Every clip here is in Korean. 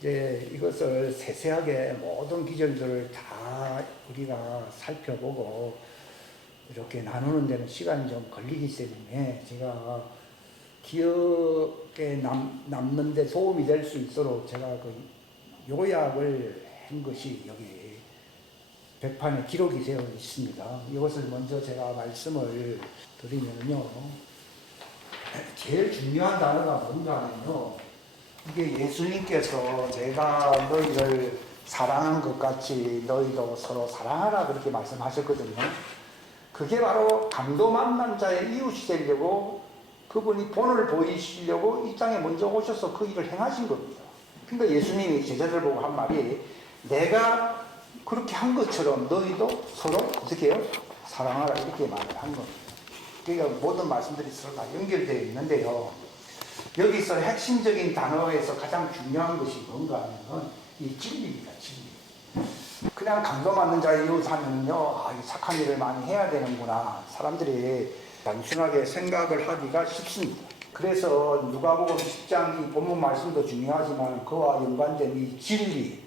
이제 이것을 세세하게 모든 기전들을 다 우리가 살펴보고 이렇게 나누는 데는 시간이 좀 걸리기 때문에 제가 기억에 남는 데 도움이 될 수 있도록 제가 그 요약을 한 것이 여기 백판에 기록이 되어 있습니다. 이것을 먼저 제가 말씀을 드리면요. 제일 중요한 단어가 뭔가 하면요. 이게 예수님께서 제가 너희를 사랑한 것 같이 너희도 서로 사랑하라 그렇게 말씀하셨거든요. 그게 바로 강도 만난 자의 이웃이 되려고 그분이 본을 보이시려고 이 땅에 먼저 오셔서 그 일을 행하신 겁니다. 그러니까 예수님이 제자들 보고 한 말이 내가 그렇게 한 것처럼 너희도 서로 어떻게 해요? 사랑하라 이렇게 말을 한 겁니다. 그러니까 모든 말씀들이 서로 다 연결되어 있는데요. 여기서 핵심적인 단어에서 가장 중요한 것이 뭔가 하면 이 진리입니다. 진리. 그냥 강도 맞는 자의 이웃 하면요, 착한 일을 많이 해야 되는구나. 사람들이 단순하게 생각을 하기가 쉽습니다. 그래서 누가복음 10장 이 본문 말씀도 중요하지만 그와 연관된 이 진리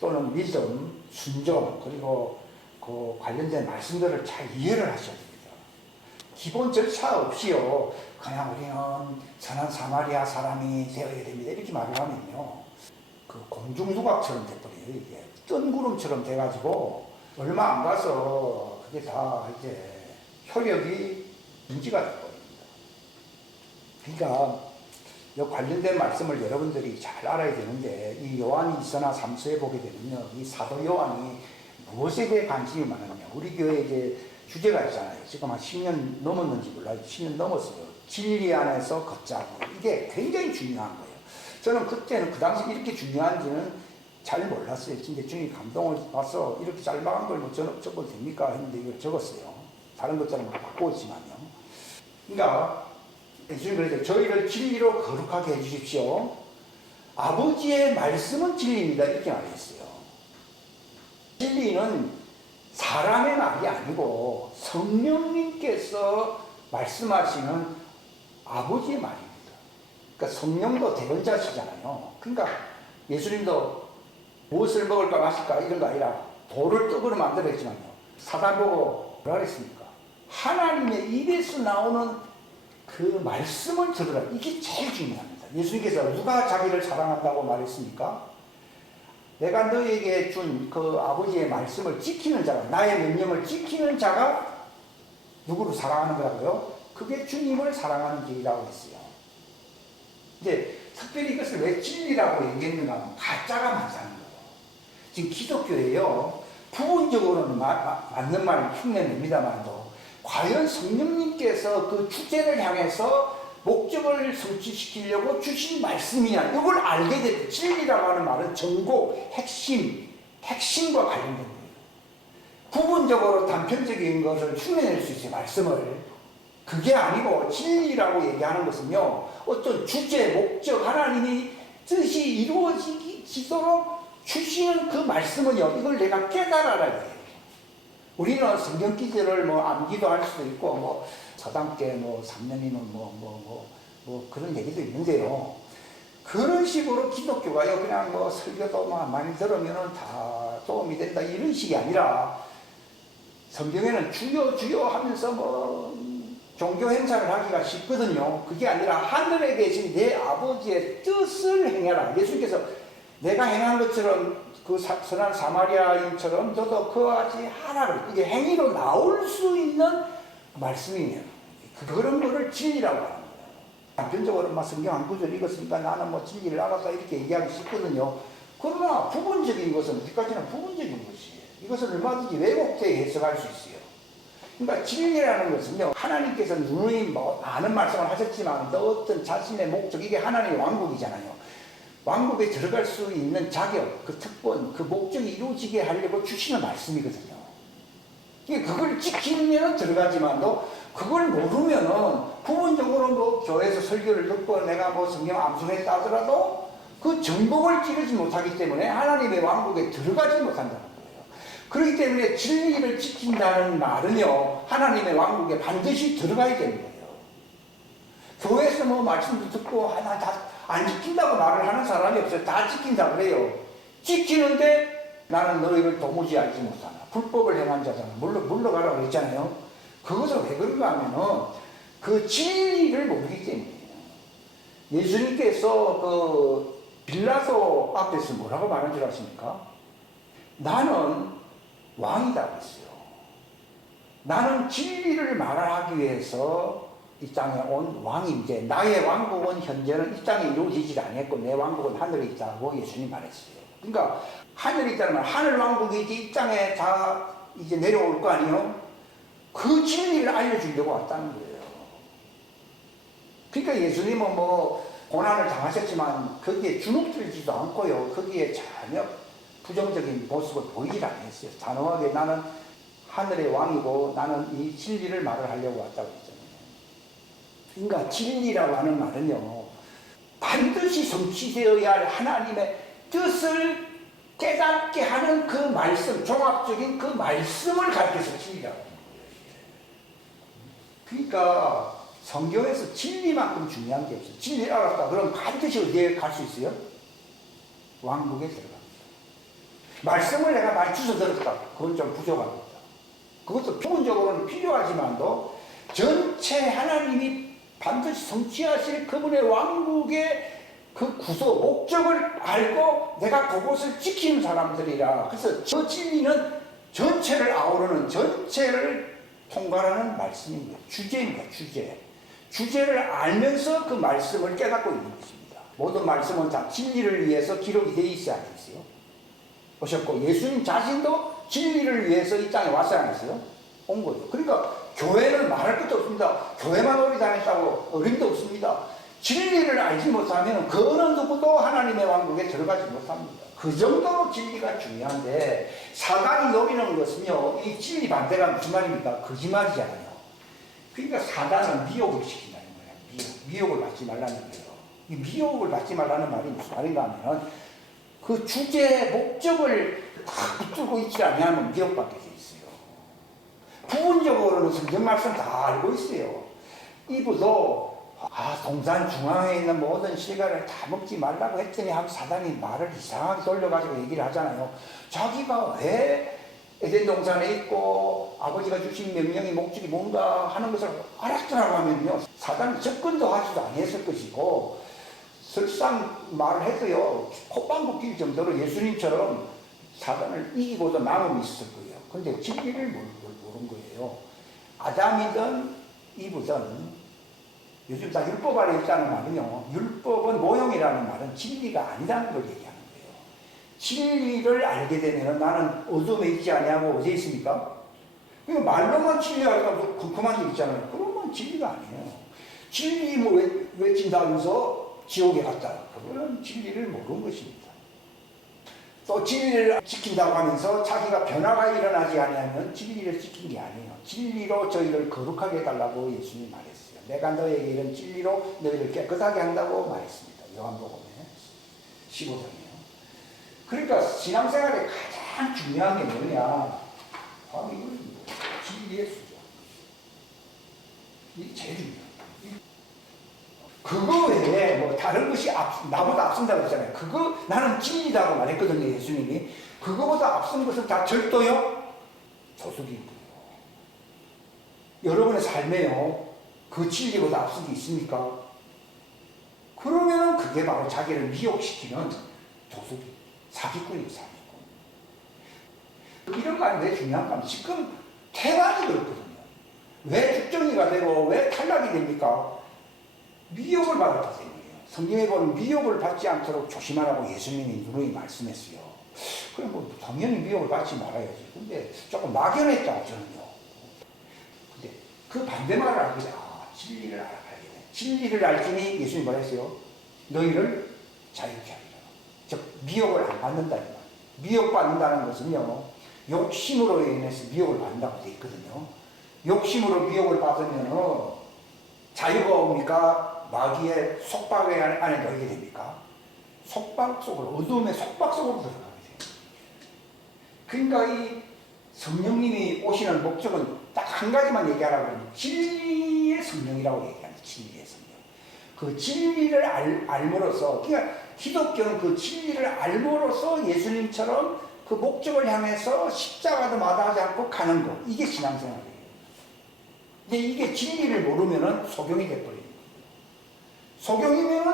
또는 믿음, 순종 그리고 그 관련된 말씀들을 잘 이해를 하셔야 됩니다. 기본 절차 없이요, 그냥 우리는 선한 사마리아 사람이 되어야 됩니다. 이렇게 말을 하면요, 그 공중두각처럼 돼버려요. 이게 뜬구름처럼 돼가지고 얼마 안 가서 그게 다 이제 효력이 문제가 돼버립니다. 그러니까 이 관련된 말씀을 여러분들이 잘 알아야 되는데, 이 요한이 2서나 3서에 보게 되면요, 이 사도 요한이 무엇에 대해 관심이 많으냐. 우리 교회에 이제 주제가 있잖아요. 지금 한 10년 넘었는지 몰라요. 10년 넘었어요. 진리 안에서 걷자고. 이게 굉장히 중요한 거예요. 저는 그때는 그 당시 이렇게 중요한지는 잘 몰랐어요. 근데 주님 감동을 받아서 이렇게 짤막한 걸 뭐 적어도 됩니까? 했는데 이걸 적었어요. 다른 것처럼 바꾸었지만요. 그러니까 예수님 그러죠. 저희를 진리로 거룩하게 해주십시오. 아버지의 말씀은 진리입니다. 이렇게 말했어요. 진리는 사람의 말이 아니고 성령님께서 말씀하시는 아버지의 말입니다. 그러니까 성령도 대언자시잖아요. 그러니까 예수님도 무엇을 먹을까 마실까 이런 거 아니라 돌을 떡으로 만들었지만요. 사단 보고 뭐라 그랬습니까? 하나님의 입에서 나오는 그 말씀을 들으라. 이게 제일 중요합니다. 예수님께서 누가 자기를 사랑한다고 말했습니까? 내가 너에게 준 그 아버지의 말씀을 지키는 자가, 나의 명령을 지키는 자가 누구를 사랑하는 거라고요? 그게 주님을 사랑하는 길이라고 했어요. 이제 특별히 이것을 왜 진리라고 얘기했는가 하면 가짜가 많다는 거예요. 지금 기독교에요, 부분적으로는 맞는 말을 흉내냅니다만도 과연 성령님께서 그 주제를 향해서 목적을 성취시키려고 주신 말씀이냐, 이걸 알게 될 때, 진리라고 하는 말은 정보, 핵심과 관련된 거예요. 부분적으로 단편적인 것을 흉내낼 수 있어요, 말씀을. 그게 아니고 진리라고 얘기하는 것은요, 어떤 주제, 목적, 하나님이 뜻이 이루어지도록 주시는 그 말씀은요, 이걸 내가 깨달아라 해요. 우리는 성경 기제를 뭐 암기도 할 수도 있고, 뭐 서당께 뭐 3년이면 뭐 그런 얘기도 있는데요. 그런 식으로 기독교가요, 그냥 뭐 설교도 많이 들으면 다 도움이 된다 이런 식이 아니라, 성경에는 주여 주여 하면서 뭐 종교 행사를 하기가 쉽거든요. 그게 아니라 하늘에 계신 내 아버지의 뜻을 행해라. 예수님께서 내가 행한 것처럼 그 선한 사마리아인처럼 너도 그와 같이 하라. 이게 행위로 나올 수 있는 말씀이에요. 그런 거를 진리라고 합니다. 단편적으로 막 성경 한 구절 읽었으니까 나는 뭐 진리를 알았다 이렇게 얘기하기 쉽거든요. 그러나 부분적인 것은 어디까지나 부분적인 것이에요. 이것은 얼마든지 왜곡되게 해석할 수 있어요. 그러니까 진리라는 것은요, 하나님께서 누누이 뭐 많은 말씀을 하셨지만 또 어떤 자신의 목적, 이게 하나님의 왕국이잖아요. 왕국에 들어갈 수 있는 자격, 그 특권, 그 목적이 이루어지게 하려고 주시는 말씀이거든요. 그걸 지키면 들어가지만도 그걸 모르면은 부분적으로 뭐 교회에서 설교를 듣고 내가 뭐 성경 암송했다 하더라도 그 정복을 찌르지 못하기 때문에 하나님의 왕국에 들어가지 못한다는 거예요. 그렇기 때문에 진리를 지킨다는 말은요, 하나님의 왕국에 반드시 들어가야 되는 거예요. 교회에서 뭐 말씀도 듣고 안 지킨다고 말을 하는 사람이 없어요. 다 지킨다 그래요. 지키는데 나는 너희를 도무지 알지 못하나. 불법을 행한 자잖아. 물러가라고 그랬잖아요. 그것은 왜 그런가 하면은 그 진리를 모르기 때문이에요. 예수님께서 그 빌라도 앞에서 뭐라고 말한 줄 아십니까? 나는 왕이다 그랬어요. 나는 진리를 말하기 위해서 이 땅에 온 왕인데 나의 왕국은 현재는 이 땅에 이루어지지 않았고 내 왕국은 하늘에 있다고 예수님 말했어요. 그러니까 하늘에 있다는 말, 하늘 왕국이 이 땅에 다 이제 내려올 거 아니에요? 그 진리를 알려주려고 왔다는 거예요. 그러니까 예수님은 뭐 고난을 당하셨지만 거기에 주눅들지도 않고요. 거기에 전혀 부정적인 모습을 보이질 않았어요. 단호하게 나는 하늘의 왕이고 나는 이 진리를 말을 하려고 왔다고 했잖아요. 그러니까 진리라고 하는 말은요. 반드시 성취되어야 할 하나님의 뜻을 깨닫게 하는 그 말씀, 종합적인 그 말씀을 가르쳐서 진리라고 하는 거예요. 그러니까 성경에서 진리만큼 중요한 게 없어요. 진리를 알았다. 그럼 반드시 어디에 갈 수 있어요? 왕국에 들어갑니다. 말씀을 내가 많이 주워 들었다. 그건 좀 부족합니다. 그것도 부분적으로는 필요하지만도 전체 하나님이 반드시 성취하실 그분의 왕국의 그 구조, 목적을 알고 내가 그것을 지키는 사람들이라. 그래서 저 진리는 전체를 아우르는, 전체를 통과하는 말씀입니다. 주제입니다. 주제. 주제를 알면서 그 말씀을 깨닫고 있는 것입니다. 모든 말씀은 다 진리를 위해서 기록이 되어 있어야 하겠어요. 오셨고 예수님 자신도 진리를 위해서 이 땅에 왔어야 하겠어요. 온 거죠. 그러니까 교회는 말할 것도 없습니다. 교회만 오래 다녔다고 어림도 없습니다. 진리를 알지 못하면 그 어느 누구도 하나님의 왕국에 들어가지 못합니다. 그 정도로 진리가 중요한데 사단이 노리는 것은요. 이 진리 반대가 무슨 말입니까? 거짓말이잖아요. 그러니까 사단은 미혹을 시킨다는 거예요. 미혹을 받지 말라는 거예요. 이 미혹을 받지 말라는 말이 무슨 말인가 하면 그 주제, 목적을 다 붙들고 있지 않으면 미혹받게 돼 있어요. 부분적으로는 성경 말씀 다 알고 있어요. 이브도 동산 중앙에 있는 모든 실과를 다 먹지 말라고 했더니 사단이 말을 이상하게 돌려가지고 얘기를 하잖아요. 자기가 왜 에덴 동산에 있고 아버지가 주신 명령이 목적이 뭔가 하는 것을 알았더라고 하면요. 사단은 접근도 하지도 아니했을 것이고 설상 말을 해도요. 콧방귀 낄 정도로 예수님처럼 사단을 이기고도 남음이 있을 거예요. 근데 진리를 모른 거예요. 아담이든 이브든 요즘 다 율법 안에 있다는 말은요. 율법은 모형이라는 말은 진리가 아니라는 걸 얘기하는 거예요. 진리를 알게 되면 나는 어둠에 있지 아니하고 어디에 있습니까? 그러니까 말로만 진리하다고 그만 게 있잖아요. 그러면 진리가 아니에요. 진리 뭐 외친다면서 지옥에 갔다. 그거는 진리를 모르는 것입니다. 또 진리를 지킨다고 하면서 자기가 변화가 일어나지 않으면 진리를 지킨 게 아니에요. 진리로 저희를 거룩하게 해달라고 예수님이 말했어요. 내가 너에게 이런 진리로 너희를 깨끗하게 한다고 말했습니다. 요한복음에 15장이에요. 그러니까 신앙생활에 가장 중요한 게 뭐냐? 바로 이것입니다. 진리의 수죠. 이게 제일 중요해요. 그거 외에 뭐 다른 것이 나보다 앞선다고 했잖아요. 그거 나는 진리라고 말했거든요. 예수님이. 그거보다 앞선 것은 다 절도요? 도둑이고요. 여러분의 삶에요. 그 진리보다 앞선 게 있습니까? 그러면은 그게 바로 자기를 미혹시키는 도둑이, 사기꾼이에요. 사기꾼. 이런 말이 왜 중요한가 하면 지금 태반이 그렇거든요. 왜 죽정이가 되고 왜 탈락이 됩니까? 미혹을 받았기 때문이에요. 성경에 보면 미혹을 받지 않도록 조심하라고 예수님이 누누이 말씀했어요. 그럼 뭐 당연히 미혹을 받지 말아야지. 근데 조금 막연했다 저는요. 근데 그 반대말을 알게 돼. 진리를 알게 돼. 진리를 알지니 예수님이 뭐라 했어요? 너희를 자유케 하리라. 즉 미혹을 안 받는다는 말. 미혹받는다는 것은요. 욕심으로 인해서 미혹을 받는다고 되어 있거든요. 욕심으로 미혹을 받으면 자유가 옵니까? 마귀의 속박 안에 놓이게 됩니까? 속박 속으로, 어둠의 속박 속으로 들어가게 돼요. 그러니까 이 성령님이 오시는 목적은 딱 한 가지만 얘기하라고 하면 진리의 성령이라고 얘기합니다. 진리의 성령. 그 진리를 알므로써, 그러니까 기독교는 그 진리를 알므로써 예수님처럼 그 목적을 향해서 십자가도 마다하지 않고 가는 것. 이게 신앙생활이에요. 근데 이게 진리를 모르면은 소경이 돼버립니다. 소경이면은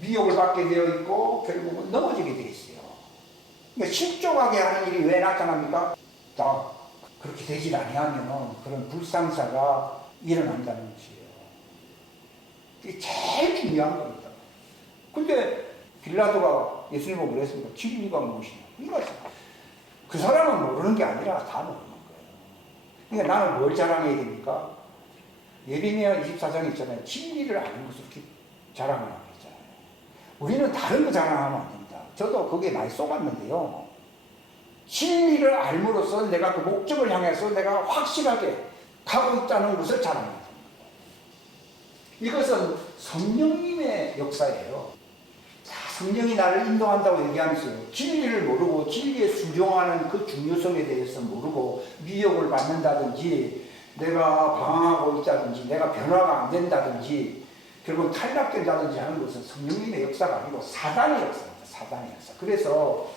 미혹을 받게 되어 있고 결국은 넘어지게 되어 있어요. 그러니까 실족하게 하는 일이 왜 나타납니까? 다 그렇게 되질 아니하면 그런 불상사가 일어난다는 것이에요. 이게 제일 중요한 겁니다. 근데 빌라도가 예수님 보고 그랬습니다. 진리가 무엇이냐? 그러니까 그 사람은 모르는 게 아니라 다 모르는 거예요. 그러니까 나는 뭘 자랑해야 됩니까? 예레미야 24장에 있잖아요. 진리를 아는 것을 이렇게 자랑하라고 했잖아요. 우리는 다른 거 자랑하면 안 됩니다. 저도 거기에 많이 속았는데요. 진리를 알므로써 내가 그 목적을 향해서 내가 확실하게 가고 있다는 것을 자랑합니다. 이것은 성령님의 역사예요. 자, 성령이 나를 인도한다고 얘기하면서요. 진리를 모르고 진리에 순종하는 그 중요성에 대해서 모르고 미혹을 받는다든지 내가 방황하고 있다든지 내가 변화가 안 된다든지 결국 탈락된다든지 하는 것은 성령님의 역사가 아니고 사단의 역사입니다. 사단의 역사. 그래서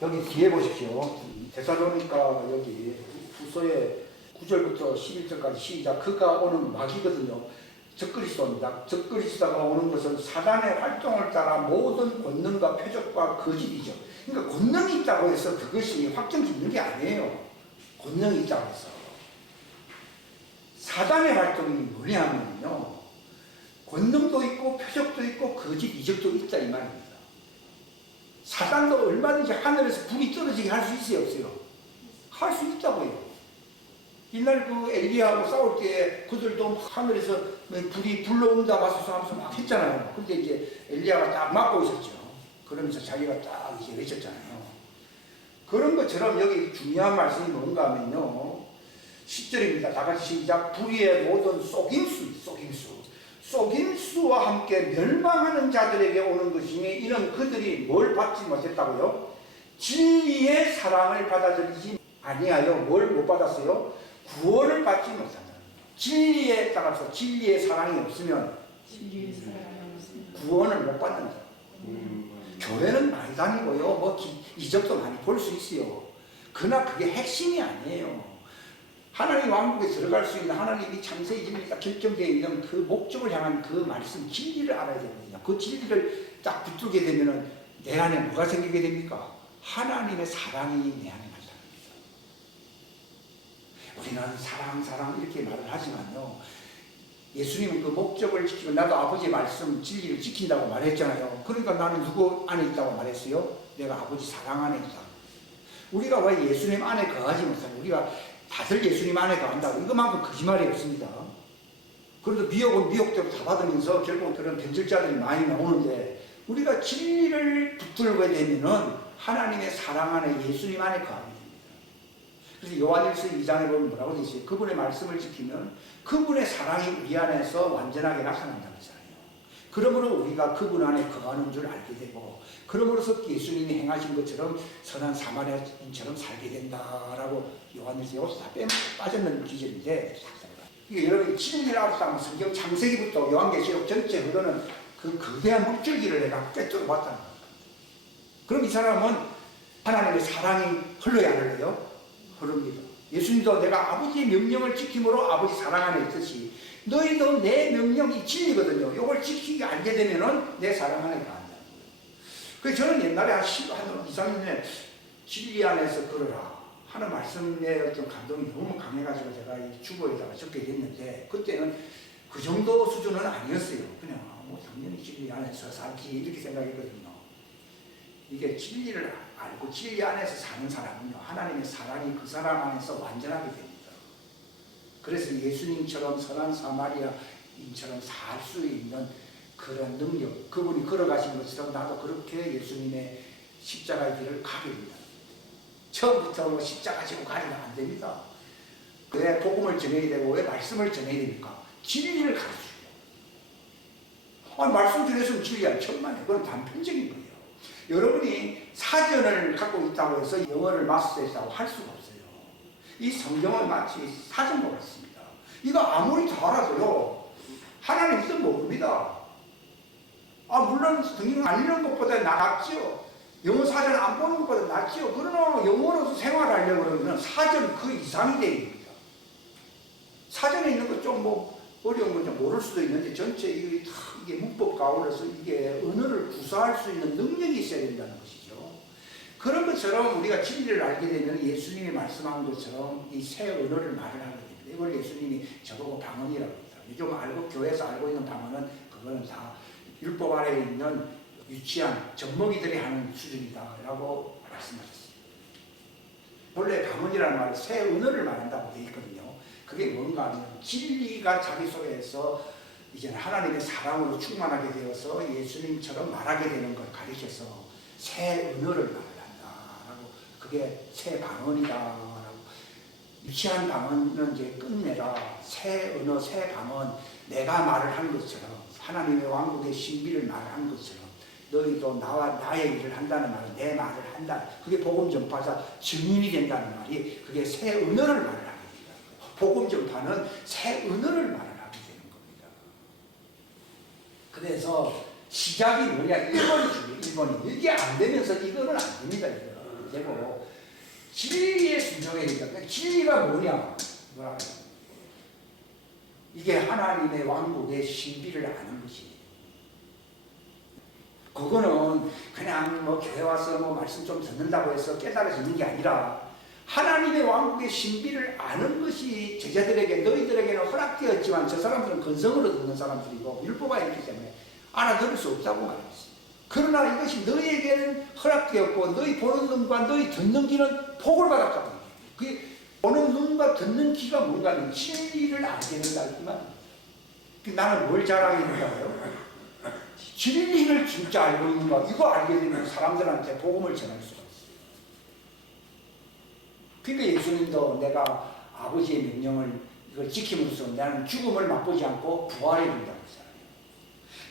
여기 뒤에 보십시오. 데살로니가 여기 후서에 9절부터 11절까지 시작. 그가 오는 마귀거든요. 적그리스도입니다. 적그리스도가 오는 것은 사단의 활동을 따라 모든 권능과 표적과 거짓이죠. 그러니까 권능이 있다고 해서 그것이 확정짓는 게 아니에요. 권능이 있다고 해서. 사단의 활동이 뭐냐면요. 권능도 있고 표적도 있고 거짓 이적도 있다 이 말입니다. 사단도 얼마든지 하늘에서 불이 떨어지게 할 수 있어요, 없어요? 할 수 있다고요. 옛날 그 엘리야하고 싸울 때 그들도 하늘에서 불이 불러온다 가서 하면서 막 했잖아요. 근데 이제 엘리야가 딱 막고 있었죠. 그러면서 자기가 딱 이제 외쳤잖아요. 그런 것처럼 여기 중요한 말씀이 뭔가 하면요. 10절입니다. 다 같이 시작. 불의의 모든 속임수와 함께 멸망하는 자들에게 오는 것이니 이는 그들이 뭘 받지 못했다고요? 진리의 사랑을 받아들이지 아니하여 뭘 못 받았어요? 구원을 받지 못한다. 진리에 따라서 진리의 사랑이 없으면 구원을 못 받는다. 교회는 많이 다니고요. 뭐 이적도 많이 볼 수 있어요. 그러나 그게 핵심이 아니에요. 하나님 왕국에 들어갈 수 있는 하나님이 창세기 진리가 결정되어 있는 그 목적을 향한 그 말씀 진리를 알아야 되거든요. 그 진리를 딱 붙들게 되면은 내 안에 뭐가 생기게 됩니까? 하나님의 사랑이 내 안에 나타납니다. 우리는 사랑 이렇게 말을 하지만요. 예수님은 그 목적을 지키고 나도 아버지의 말씀 진리를 지킨다고 말했잖아요. 그러니까 나는 누구 안에 있다고 말했어요? 내가 아버지 사랑 안에 있다. 우리가 왜 예수님 안에 거하지 못하냐? 우리가 다들 예수님 안에 거한다고 이것만큼 거짓말이 없습니다. 그래도 미혹은 미혹대로 다 받으면서 결국 그런 변절자들이 많이 나오는데 우리가 진리를 붙들게 되면은 하나님의 사랑 안에 예수님 안에 거하게 됩니다. 그래서 요한일서 2장에 보면 뭐라고 되어 있어요? 그분의 말씀을 지키면 그분의 사랑이 우리 안에서 완전하게 나타난다는 거잖아요. 그러므로 우리가 그분 안에 거하는 줄 알게 되고 그러므로서 예수님이 행하신 것처럼 선한 사마리아인처럼 살게 된다라고 요한일서 여기서 다 빠졌는 기절인데 이게 여러분이 진리를 알았다면 성경 창세기부터 요한계시록 전체 흐르는 그 거대한 물줄기를 내가 꿰뚫어 봤다는 겁니다. 그럼 이 사람은 하나님의 사랑이 흘러야 안 흘러요? 흐릅니다. 예수님도 내가 아버지의 명령을 지킴으로 아버지 사랑 안에 있듯이 너희도 내 명령이 진리거든요. 이걸 지키게 알게 되면은 내 사랑 안에 간다는 거예요. 그래서 저는 옛날에 한 2, 3년 전에 진리 안에서 걸어라 하는 말씀에 어떤 감동이 너무 강해가지고 제가 이 주보에다가 적게 됐는데 그때는 그 정도 수준은 아니었어요. 그냥 뭐 당연히 진리 안에서 살지 이렇게 생각했거든요. 이게 진리를 알고 진리 안에서 사는 사람은요. 하나님의 사랑이 그 사람 안에서 완전하게 됩니다. 그래서 예수님처럼 선한 사마리아인처럼 살 수 있는 그런 능력, 그분이 걸어가신 것처럼 나도 그렇게 예수님의 십자가의 길을 가게 됩니다. 처음부터 뭐 십자가 지고 가면 안 됩니다. 왜 복음을 전해야 되고 왜 말씀을 전해야 됩니까? 진리를 가르쳐요. 아니 말씀 전했으면 진리야 천만에 그건 단편적인 거예요. 여러분이 사전을 갖고 있다고 해서 영어를 마스터했다고 할 수가 없어요. 이 성경은 마치 사전과 같습니다. 이거 아무리 다 알아도요 하나님 뜻 모릅니다. 물론 성경 안 읽는 것보다 낫지요. 영어 사전 안 보는 것보다 낫지요. 그러나 영어로서 생활하려고 그러면 사전 그 이상이 됩니다. 사전에 있는 것 좀 어려운 건 좀 모를 수도 있는데 전체 이게 문법 가운데서 이게 언어를 구사할 수 있는 능력이 있어야 된다는 것이죠. 그런 것처럼 우리가 진리를 알게 되면 예수님이 말씀한 것처럼 이 새 언어를 말을 하게 됩니다. 이걸 예수님이 저보고 방언이라고 합니다. 요즘 교회에서 알고 있는 방언은 그거는 다 율법 아래에 있는 유치한 젖먹이들이 하는 수준이다라고 말씀하셨습니다. 본래 방언이라는 말은 새 언어를 말한다고 되어 있거든요. 그게 뭔가 하면 진리가 자기 속에서 이제 하나님의 사랑으로 충만하게 되어서 예수님처럼 말하게 되는 걸 가리켜서 새 언어를 말한다라고, 그게 새 방언이다라고. 유치한 방언은 이제 끝내라, 새 언어, 새 방언, 내가 말을 한 것처럼, 하나님의 왕국의 신비를 말한 것처럼 너희도 나의 일을 한다는 말은 내 말을 한다. 그게 복음 전파자 증인이 된다는 말이, 그게 새 언어를 말을 하게 된다. 복음 전파는 새 언어를 말을 하게 되는 겁니다. 그래서 시작이 뭐냐? 1번이 중요해요. 1번이. 이게 안 되면서 이거는 안 됩니다. 이거. 되고 진리에 순종해야 된다. 진리가 뭐냐? 뭐라 그래요? 이게 하나님의 왕국의 신비를 아는 것이에요. 그거는 그냥 교회 와서 말씀 좀 듣는다고 해서 깨달아지는 게 아니라 하나님의 왕국의 신비를 아는 것이 제자들에게, 너희들에게는 허락되었지만 저 사람들은 근성으로 듣는 사람들이고 율법가 있기 때문에 알아들을 수 없다고 말했어요. 그러나 이것이 너희에게는 허락되었고 너희 보는 눈과 너희 듣는 귀는 복을 받았다고 해요. 그게 보는 눈과 듣는 귀가 뭔가 하면 진리를 알게 된다 이 말입니다. 나는 뭘 자랑했는가요? 진리를 진짜 알고 있는가? 이거 알게 되면 사람들한테 복음을 전할 수가 있어요. 그러니까 예수님도 내가 아버지의 명령을 이걸 지킴으로써 나는 죽음을 맛보지 않고 부활해 된다고 했잖아요.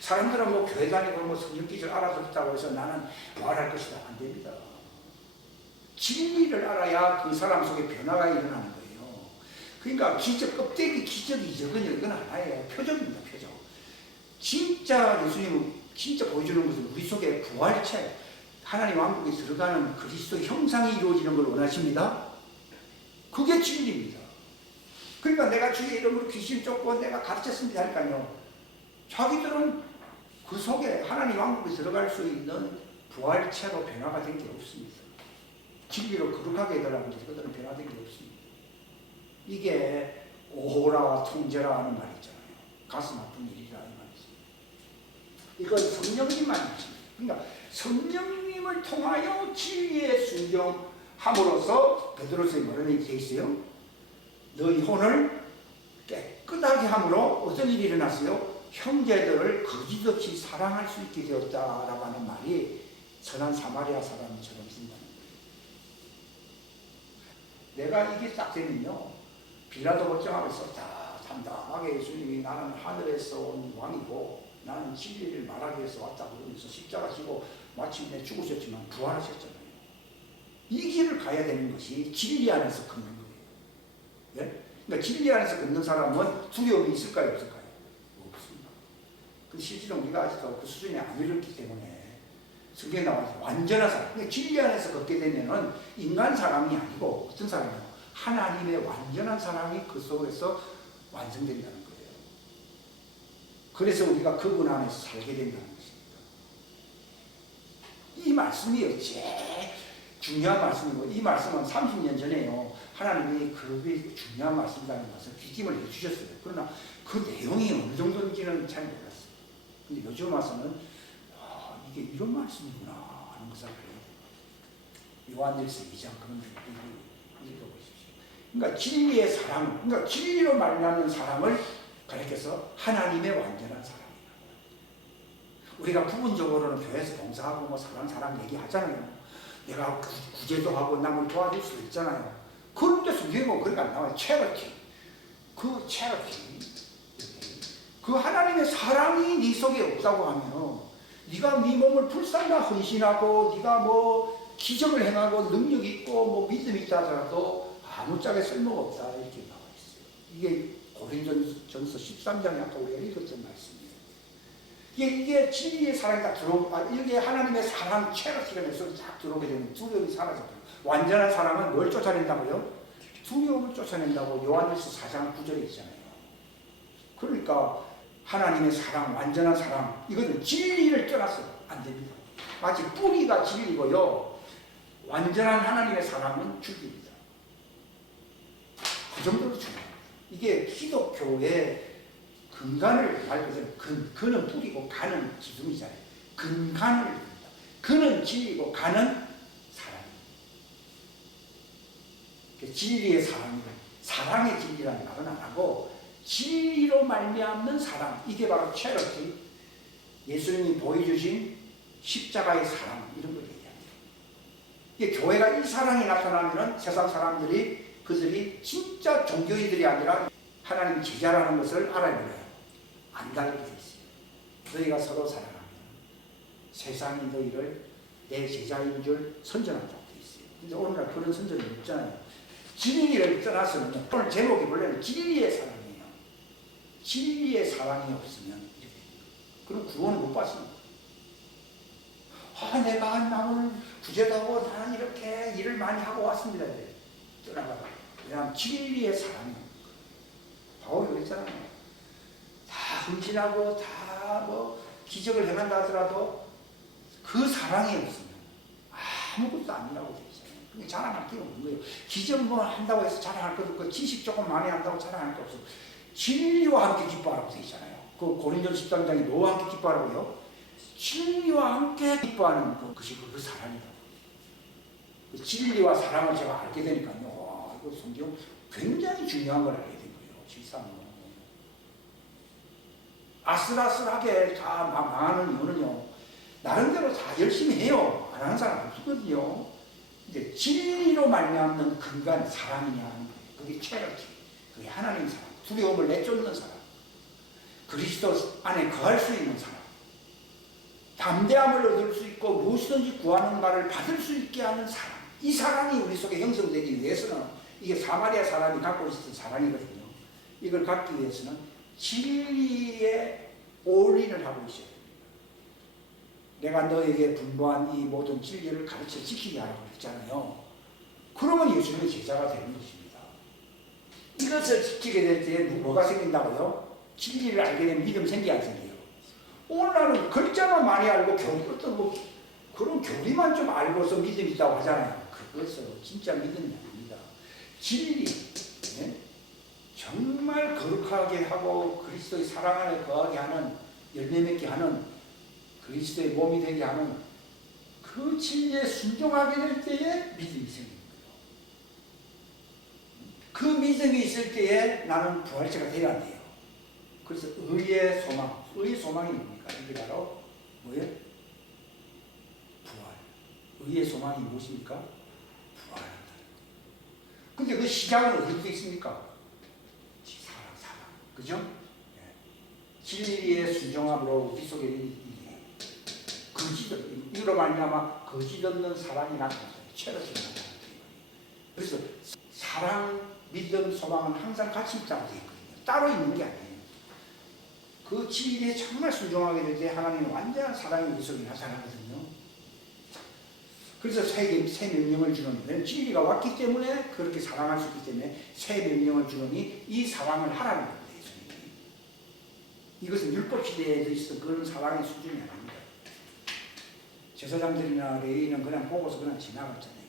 사람들은 교회 다니고 성경 기술 알아듣다고 해서 나는 부활할 것이다. 안 됩니다. 진리를 알아야 그 사람 속에 변화가 일어나는 거예요. 그러니까 기적, 껍데기 기적이 이건 하나예요. 표적입니다. 표적. 진짜 예수님은 진짜 보여주는 것은 우리 속에 부활체, 하나님 왕국에 들어가는 그리스도 형상이 이루어지는 걸 원하십니다. 그게 진리입니다. 그러니까 내가 주의 이름으로 귀신 쫓고 내가 가르쳤습니다 하니까요. 자기들은 그 속에 하나님 왕국에 들어갈 수 있는 부활체로 변화가 된 게 없습니다. 진리로 거룩하게 해달라고 해서 그들은 변화된 게 없습니다. 이게 오호라 통제라 하는 말이 있잖아요. 가슴 아픈 일이라 이 말이죠. 이건 성령님만 있습니다. 그러니까 성령님을 통하여 진리에 순종함으로써 베드로서의 뭐라는 얘기 되어 있어요? 너희 혼을 깨끗하게 함으로 어떤 일이 일어났어요? 형제들을 거짓 없이 사랑할 수 있게 되었다라고 하는 말이 선한 사마리아 사람처럼 쓴다는 거예요. 내가 이게 딱 되면요, 빌라도 걱정하면서 다 담담하게 예수님이 나는 하늘에서 온 왕이고 나는 진리를 말하기 위해서 왔다 그러면서 십자가 지고 마침내 죽으셨지만 부활하셨잖아요. 이 길을 가야 되는 것이 진리 안에서 걷는 거예요. 예? 그러니까 진리 안에서 걷는 사람은 두려움이 있을까요? 없을까요? 없습니다. 근데 실제로 우리가 아직도 그 수준에 안 이르기 때문에 성경에 나와서 완전한 사람. 그러니까 진리 안에서 걷게 되면은 인간 사람이 아니고 어떤 사람이요? 하나님의 완전한 사람이 그 속에서 완성된다는 거예요. 그래서 우리가 그분 안에서 살게 된다는 것입니다. 이 말씀이 제일 중요한 말씀이고, 이 말씀은 30년 전에요, 하나님이 그게 중요한 말씀이라는 것을 귀김을 해주셨어요. 그러나 그 내용이 어느 정도인지는 잘 몰랐어요. 근데 요즘 와서는 이게 이런 말씀이구나 하는 것을 알게 돼요. 요한일서 2장 그런 걸 읽어보십시오. 그러니까 진리의 사랑, 그러니까 진리로 말하는 사람을 가리켜서 하나님의 완전한 사랑이라고. 우리가 부분적으로는 교회에서 봉사하고 사랑 얘기하잖아요. 내가 구제도 하고 남을 도와줄 수 있잖아요. 그런데 성경에 보면 그렇게 안 나와요. 체러티. 그 체러티. 그 하나님의 사랑이 네 속에 없다고 하면 네가 네 몸을 불쌍히 헌신하고 네가 기적을 행하고 능력 있고 믿음이 있다 하더라도 아무짝에 쓸모가 없다 이렇게 나와 있어요. 이게 고린도전서 13장에 아까 우리가 읽었던 말씀이에요. 이게 진리의 사랑이 딱 이게 하나님의 사랑 최고 시간에서 딱 들어오게 되면 두려움이 사라져요. 완전한 사랑은 뭘 쫓아낸다고요? 두려움을 쫓아낸다고 요한일서 4장 9절에 있잖아요. 그러니까 하나님의 사랑, 완전한 사랑, 이거는 진리를 떠나서 안 됩니다. 마치 뿌리가 진리고요, 완전한 하나님의 사랑은 죽입니다. 그 정도로 중요합니다. 이게 기독교의 근간을 말 그대로 근은 뿌리고 간은 기둥이잖아요. 근간을 줍니다. 근은 진리고 간은 사랑입니다. 진리의 사랑이다. 사랑의 진리라는 말은 안 하고 진리로 말미암는 사랑, 이게 바로 체러티, 예수님이 보여주신 십자가의 사랑, 이런 걸 얘기합니다. 이게 교회가 이 사랑이 나타나면 세상 사람들이 그들이 진짜 종교인들이 아니라 하나님 제자라는 것을 알아버려요. 안 가르쳐 있어요. 너희가 서로 사랑하면 세상이 너희를 내 제자인 줄 선전한다고 되어 있어요. 근데 오늘날 그런 선전이 없잖아요. 진리를 떠나서는, 오늘 제목이 원래는 진리의 사랑이에요. 진리의 사랑이 없으면 그럼 구원을 못 받습니다. 내가 남을 구제하고 나는 이렇게 일을 많이 하고 왔습니다. 떠나가다. 왜냐하면 진리의 사랑이, 바울이 그랬잖아요. 다 헌신하고 다 뭐 기적을 행한다 하더라도 그 사랑이 없으면 아무것도 아니라고 되어 있잖아요. 그게 자랑할 게 없는 거예요. 기적 뭐 한다고 해서 자랑할 것도 없고, 지식 조금 많이 한다고 자랑할 게 없어. 진리와 함께 기뻐하라고 되어 있잖아요. 그 고린도전 13장에 너와 함께 기뻐하라고요. 진리와 함께 기뻐하는 그것이 그 사랑이다. 진리와 사랑을 제가 알게 되니까요, 이거 성경 굉장히 중요한 걸 알게 된 거예요. 실상은 아슬아슬하게 다 망하는 이유는요, 나름대로 다 열심히 해요. 안 하는 사람 없거든요. 근데 진리로 말미암는 근간 사랑이냐 하는 거예요. 그게 체력이, 그게 하나님 사랑, 두려움을 내쫓는 사람, 그리스도 안에 거할 수 있는 사람, 담대함을 얻을 수 있고 무엇이든지 구하는 바를 받을 수 있게 하는 사람, 이 사랑이 우리 속에 형성되기 위해서는, 이게 사마리아 사람이 갖고 있었던 사랑이거든요. 이걸 갖기 위해서는 진리에 올인을 하고 있어야 됩니다. 내가 너에게 분부한 이 모든 진리를 가르쳐 지키게 하라고 했잖아요. 그러면 예수님의 제자가 되는 것입니다. 이것을 지키게 될 때 뭐가 생긴다고요? 진리를 알게 되면 믿음 생기 안 생겨요? 오늘날은 글자만 많이 알고 어떤 뭐 그런 교리만 좀 알고서 믿음이 있다고 하잖아요. 그것은 진짜 믿음이 아닙니다. 진리, 네? 정말 거룩하게 하고 그리스도의 사랑 안에 거하게 하는, 열매 맺게 하는, 그리스도의 몸이 되게 하는 그 진리에 순종하게 될 때에 믿음이 생깁니다. 그 믿음이 있을 때에 나는 부활체가 되어야 돼요. 그래서 의의 소망, 의의 소망이 뭡니까? 이게 바로 뭐예요? 부활. 의의 소망이 무엇입니까? 부활한다. 근데 그 시작은 어디서 있습니까? 사랑. 그죠? 진리의 순종함으로 우리 속에 이로 말미암아 거짓 없는 사랑이 나타나요. 체력이 나타나요. 그래서 사랑, 믿음, 소망은 항상 같이 있다고 되어 있거든요. 따로 있는 게 아니에요. 그 진리에 정말 순종하게 될 때 하나님의 완전한 사랑이 우리 속에 나타나거든요. 그래서 새 명령을 주노니, 진리가 왔기 때문에 그렇게 사랑할 수 있기 때문에 새 명령을 주노니 이 사랑을 하라는 겁니다. 이것은 율법 시대에도 있었던 그런 사랑의 수준이 아닙니다. 제사장들이나 레위인은 그냥 보고서 그냥 지나갔잖아요.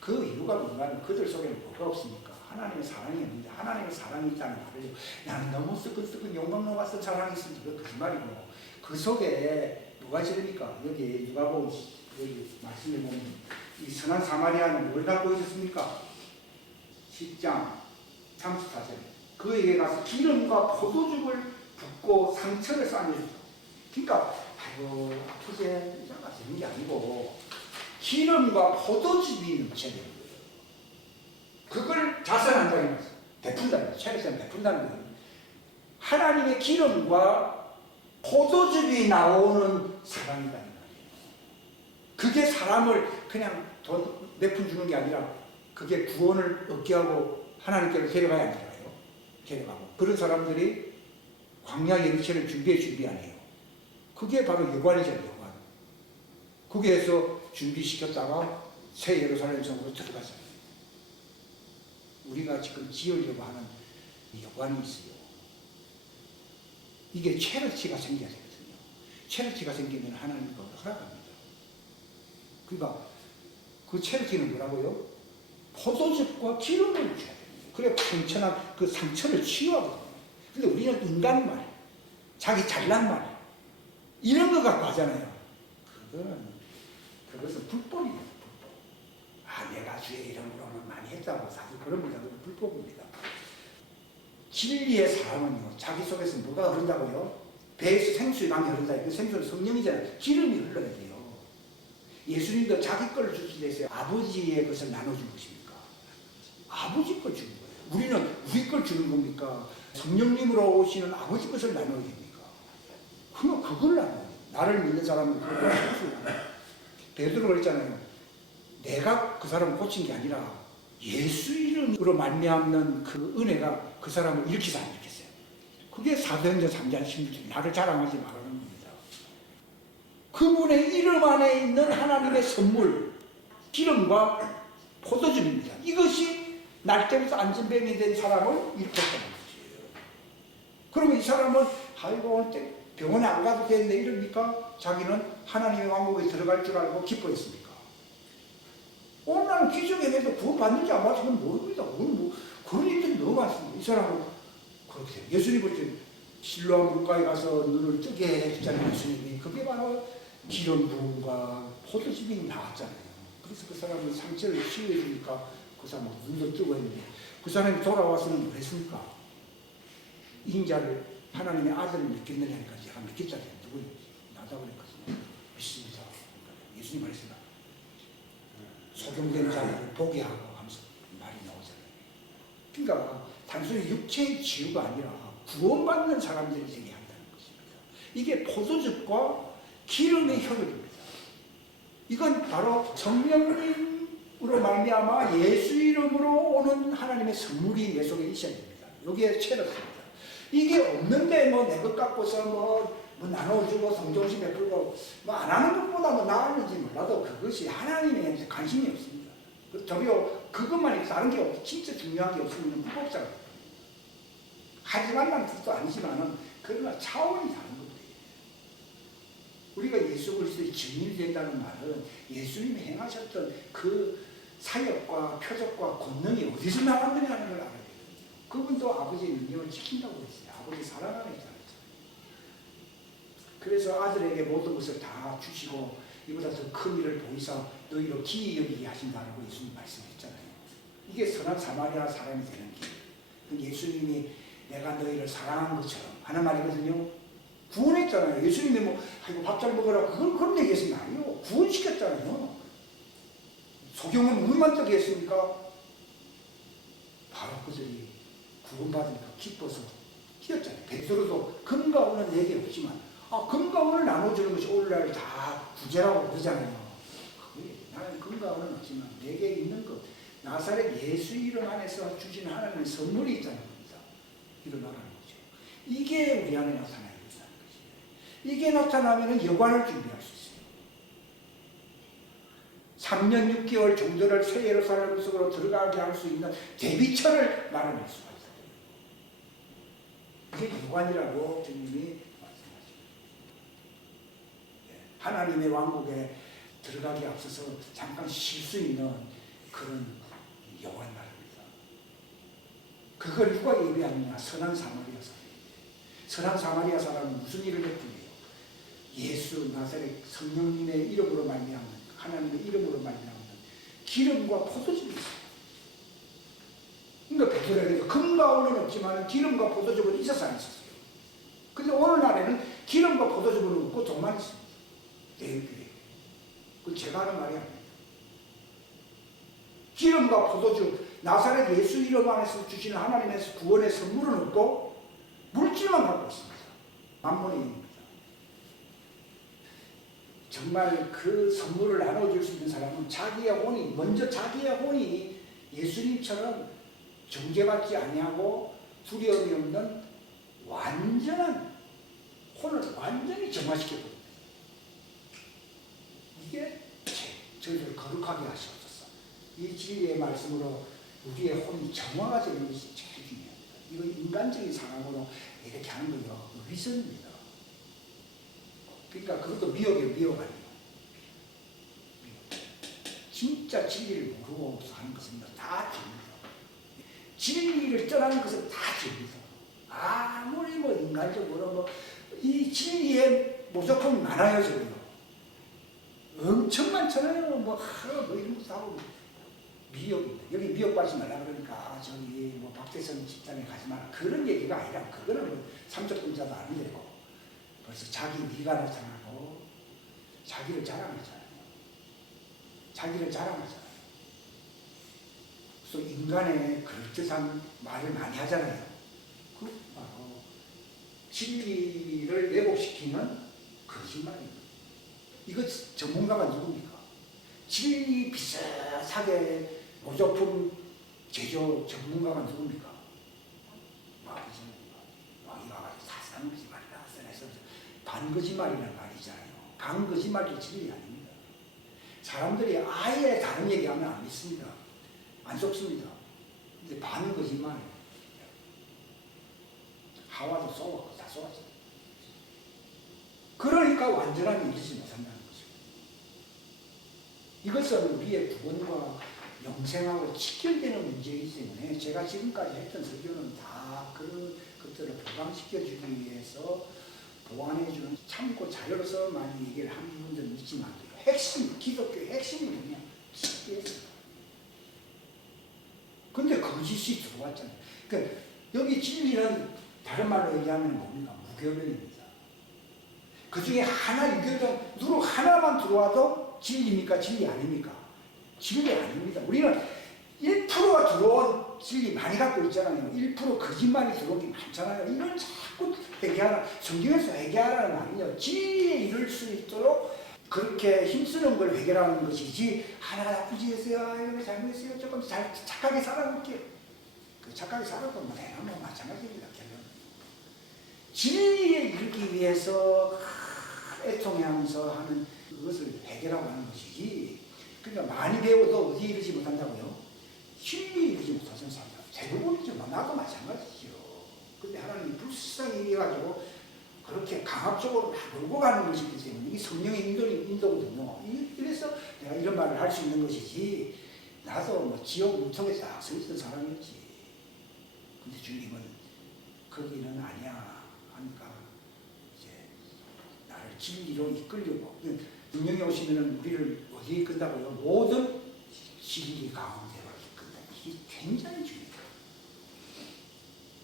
그 이유가 뭔가는 그들 속에는 뭐가 없습니까? 하나님의 사랑이 없는데, 하나님의 사랑이 있다는 말을, 나는 너무 쓰끈쓰끈 용광 녹았던 사랑이 있으니 그거 거짓말이고, 그 속에 누가 지릅니까? 여기 누가복음 여기 말씀을 보면 이 선한 사마리아는 뭘 갖고 있었습니까? 10장 34절, 그에게 가서 기름과 포도즙을 붓고 상처를 싸매주죠. 그러니까 아이고 아프지 이자가 되는 게 아니고 기름과 포도즙이 넘쳐야 되는 거예요. 그걸 자선한다는 거예요. 베푼다는 거예요. 체력상 베푼다는 거예요. 하나님의 기름과 포도즙이 나오는 사랑이라는 말이에요. 그게 사람을 그냥 돈 몇 푼 주는 게 아니라 그게 구원을 얻게 하고 하나님께로 데려가야 하잖아요. 데려가고 그런 사람들이 광야 예비체를 준비하네요. 그게 바로 여관이잖아요, 여관. 거기에서 준비시켰다가 새 예루살렘 성으로 들어가잖아요. 우리가 지금 지으려고 하는 여관이 있어요. 이게 체르치가 생겨야 되거든요. 체르치가 생기면 하나님과 허락합니다. 그러니까 그 체르치는 뭐라고요? 포도즙과 기름을 줘야 됩니다. 그래 편천한 그 상처를 치유하거든요. 근데 우리는 인간말, 자기 잘난 말, 이런 거 갖고 하잖아요. 그것은 불법이에요, 불법. 아, 내가 주의 이름으로는 많이 했다고 사실 그런 거는 불법입니다. 진리의 사람은요, 자기 속에서 뭐가 흐른다고요? 배에서 생수의 강이 흐른다. 그 생수는 성령이잖아요. 기름이 흘러야 돼요. 예수님도 자기 걸 주시기 위해서 아버지의 것을 나눠준 것입니까? 아버지 걸 주는 거예요. 우리는 우리 걸 주는 겁니까? 성령님으로 오시는 아버지 것을 나눠야 됩니까? 그냥 그걸 나눠요. 나를 믿는 사람은 그걸 나눠요. 베드로가 그랬잖아요. 내가 그 사람을 고친 게 아니라 예수 이름으로 말미암는 그 은혜가 그 사람을 일으키지 안 일으켰어요. 그게 사도행전 3장 16절 나를 자랑하지 말라는 겁니다. 그분의 이름 안에 있는 하나님의 선물, 기름과 포도즙입니다. 이것이 날 때부터 안전병이 된 사람을 일으켰다는 거지요. 그러면 이 사람은 아이고 병원에 안 가도 되는데 이러니까 자기는 하나님의 왕국에 들어갈 줄 알고 기뻐했습니까? 오늘 기적에 대해서 구원받는지 안 받는지 모릅니다. 그런 일들이 너무 많습니다. 이 사람은 그렇게 예수님 볼 때 실로암 물가에 가서 눈을 뜨게 했잖아요. 예수님이. 그게 바로 기름 부음과 포도즙이 나왔잖아요. 그래서 그 사람은 상처를 치유해 주니까 그 사람은 눈도 뜨고 했는데 그 사람이 돌아와서는 뭐 했습니까? 인자를 하나님의 아들을 믿겠느냐니까 제가 믿겠다니 누구인지 나다 그랬거든요. 믿습니다. 예수님 말했습니다. 소경된 자를 보게 하고 하면서 말이 나오잖아요. 그러니까 단순히 육체의 치유가 아니라 구원받는 사람들이 되게 한다는 것입니다. 이게 포도즙과 기름의 효력입니다. 이건 바로 성령님으로 말미암아 예수 이름으로 오는 하나님의 선물이 내 속에 있어야 됩니다. 여기에 채롭습니다. 이게 없는데 뭐 내 것 갖고서 뭐 나눠주고 성정시 베풀고 뭐 안 하는 것보다 뭐 나았는지 몰라도 그것이 하나님의 관심이 없습니다. 도리어 그것만 있고 다른 게 없고 진짜 중요한 게 없으면 불법자가 됩니다. 하지 말라는 뜻도 아니지만은 그러나 차원이 다른 겁니다. 우리가 예수 그리스도의 증인이 된다는 말은 예수님이 행하셨던 그 사역과 표적과 권능이 어디서 나왔느냐 하는 걸 알아야 되거든요. 그분도 아버지의 능력을 지킨다고 했어요. 아버지 사랑하는 있잖아요. 그래서 아들에게 모든 것을 다 주시고 이보다 더 큰 일을 보이사 너희로 기이 여기게 하신다고 예수님 말씀했잖아요. 이게 선한 사마리아 사람이 되는 길. 예수님이 내가 너희를 사랑한 것처럼 하는 말이거든요. 구원했잖아요. 예수님이 뭐 아이고 밥 잘 먹으라 그런 얘기했으면 아니요. 구원시켰잖아요. 소경은 눈만 뜨게 했습니까? 바로 그들이 구원받으니까 기뻐서 뛰었잖아요. 베드로도 금과 은은 내게 없지만 금과 은을 나눠주는 것이 오늘날 다 구제라고 그러잖아요. 나는 금과 은은 없지만 내게 있는 것 나사렛 예수 이름 안에서 주신 하나님의 선물이 있다는 겁니다. 일어나라는 거죠. 이게 우리 안에 나타나야 된다는 거죠. 이게 나타나면 여관을 준비할 수 있어요. 3년 6개월 정도를 새 예루살렘 속으로 들어가게 할 수 있는 대비처를 마련할 수가 있어요. 이게 여관이라고 주님이 말씀하십니다. 하나님의 왕국에 들어가기 앞서서 잠깐 쉴 수 있는 그런 여관 말입니다. 그걸 누가 예비하느냐? 선한 사마리아 사람. 선한 사마리아 사람은 무슨 일을 했군요? 예수 나사렛 성령님의 이름으로 말미암는 하나님의 이름으로 말미암는 기름과 포도즙이 있어요. 그러니까 베드로에게도 금과 은은 없지만 기름과 포도즙은 있어서 안 있었어요. 근데 오늘날에는 기름과 포도즙은 없고 돈만 있습니다. 내일교회. 그건 제가 하는 말이 아닙니다. 기름과 포도즙, 나사렛 예수 이름 안에서 주시는 하나님의 구원의 선물은 없고 물질만 갖고 있습니다. 만몬의 일입니다. 정말 그 선물을 나눠줄 수 있는 사람은 먼저 자기의 혼이 예수님처럼 정죄받지 아니하고 두려움이 없는 완전한 혼을 완전히 정화시켜버립니다. 이게 저희를 거룩하게 하시옵소서. 이 진리의 말씀으로 우리의 혼이 정화가 되는 것이 제일 중요합니다. 이거 인간적인 상황으로 이렇게 하는 거요 위선입니다. 그러니까 그것도 미혹이에요. 미혹 아니에요. 진짜 진리를 모르고 하는 것은 다 죄입니다. 진리를 떠나는 것은 다 죄입니다. 아무리 뭐 인간적으로 뭐 이 진리에 모조품이 많아요. 지금 엄청 많잖아요. 뭐 이런 것도 하고 미혹입니다. 여기 미혹받지 말라 그러니까 저기 뭐 박대선 집단에 가지 마라 그런 얘기가 아니라 그거는 뭐 삼척분자도 안 되고 벌써 자기 미가 나타나고 자기를 자랑하잖아요. 자기를 자랑하잖아요. 그래서 인간의 그럴듯한 말을 많이 하잖아요. 그 바로 진리를 왜곡시키는 거짓말입니다. 이거 전문가가 누굽니까? 진리 비슷하게 모조품 제조 전문가가 누굽니까? 왕이가 사실은 거짓말이라 써내서 반거짓말이라는 말이 있잖아요. 반거짓말도 진리 아닙니다. 사람들이 아예 다른 얘기하면 안 믿습니다. 안 속습니다. 근데 반거짓말이에요. 하와도 쏘았고 다 쏘았어요. 그러니까 완전함이 이르지 못한다는 거죠. 이것은 우리의 구원과 영생하고 직결되는 문제이기 때문에 제가 지금까지 했던 설교는 다 그런 것들을 보강시켜주기 위해서 보완해주는 참고 자료로서만 얘기를 하는 분들은 있지만 핵심, 기독교의 핵심이 뭐냐? 진리였습니다. 근데 거짓이 들어왔잖아요. 그러니까 여기 진리는 다른 말로 얘기하면 뭡니까? 무교변입니다. 그 중에 하나 유교적 누룩 하나만 들어와도 진리입니까? 진리 아닙니까? 진리 아닙니다. 우리는 1%가 들어온 진리 많이 갖고 있잖아요. 1% 거짓말이 들어온 게 많잖아요. 이걸 자꾸 회개하라. 성경에서 회개하라는 말은요. 진리에 이룰 수 있도록 그렇게 힘쓰는 걸 회개하는 것이지 하나가 나쁘지 했어요. 이거 잘못했어요. 조금 착하게 살아볼게요. 그 착하게 살아보면 내가 뭐 마찬가지입니다. 진리에 이르기 위해서 애통하면서 하는 그것을 해결하고 하는 것이지. 그러니까 많이 배워도 어디에 이르지 못한다고요? 진리에 이르지 못하는 사람 대부분이죠. 나도 마찬가지죠. 근데 하나님이 불쌍히 이래가지고 그렇게 강압적으로 막 몰고 가는 것이기 때문에 이게 성령의 인도거든요. 그래서 내가 이런 말을 할 수 있는 것이지 나도 뭐 지옥 문턱에 딱 서 있던 사람이었지. 근데 주님은 거기는 아니야 하니까 이제 나를 진리로 이끌려고. 성령이 오시면 우리를 어디에 이끈다고요? 모든 진리 가운데로 이끈다. 이게 굉장히 중요해요.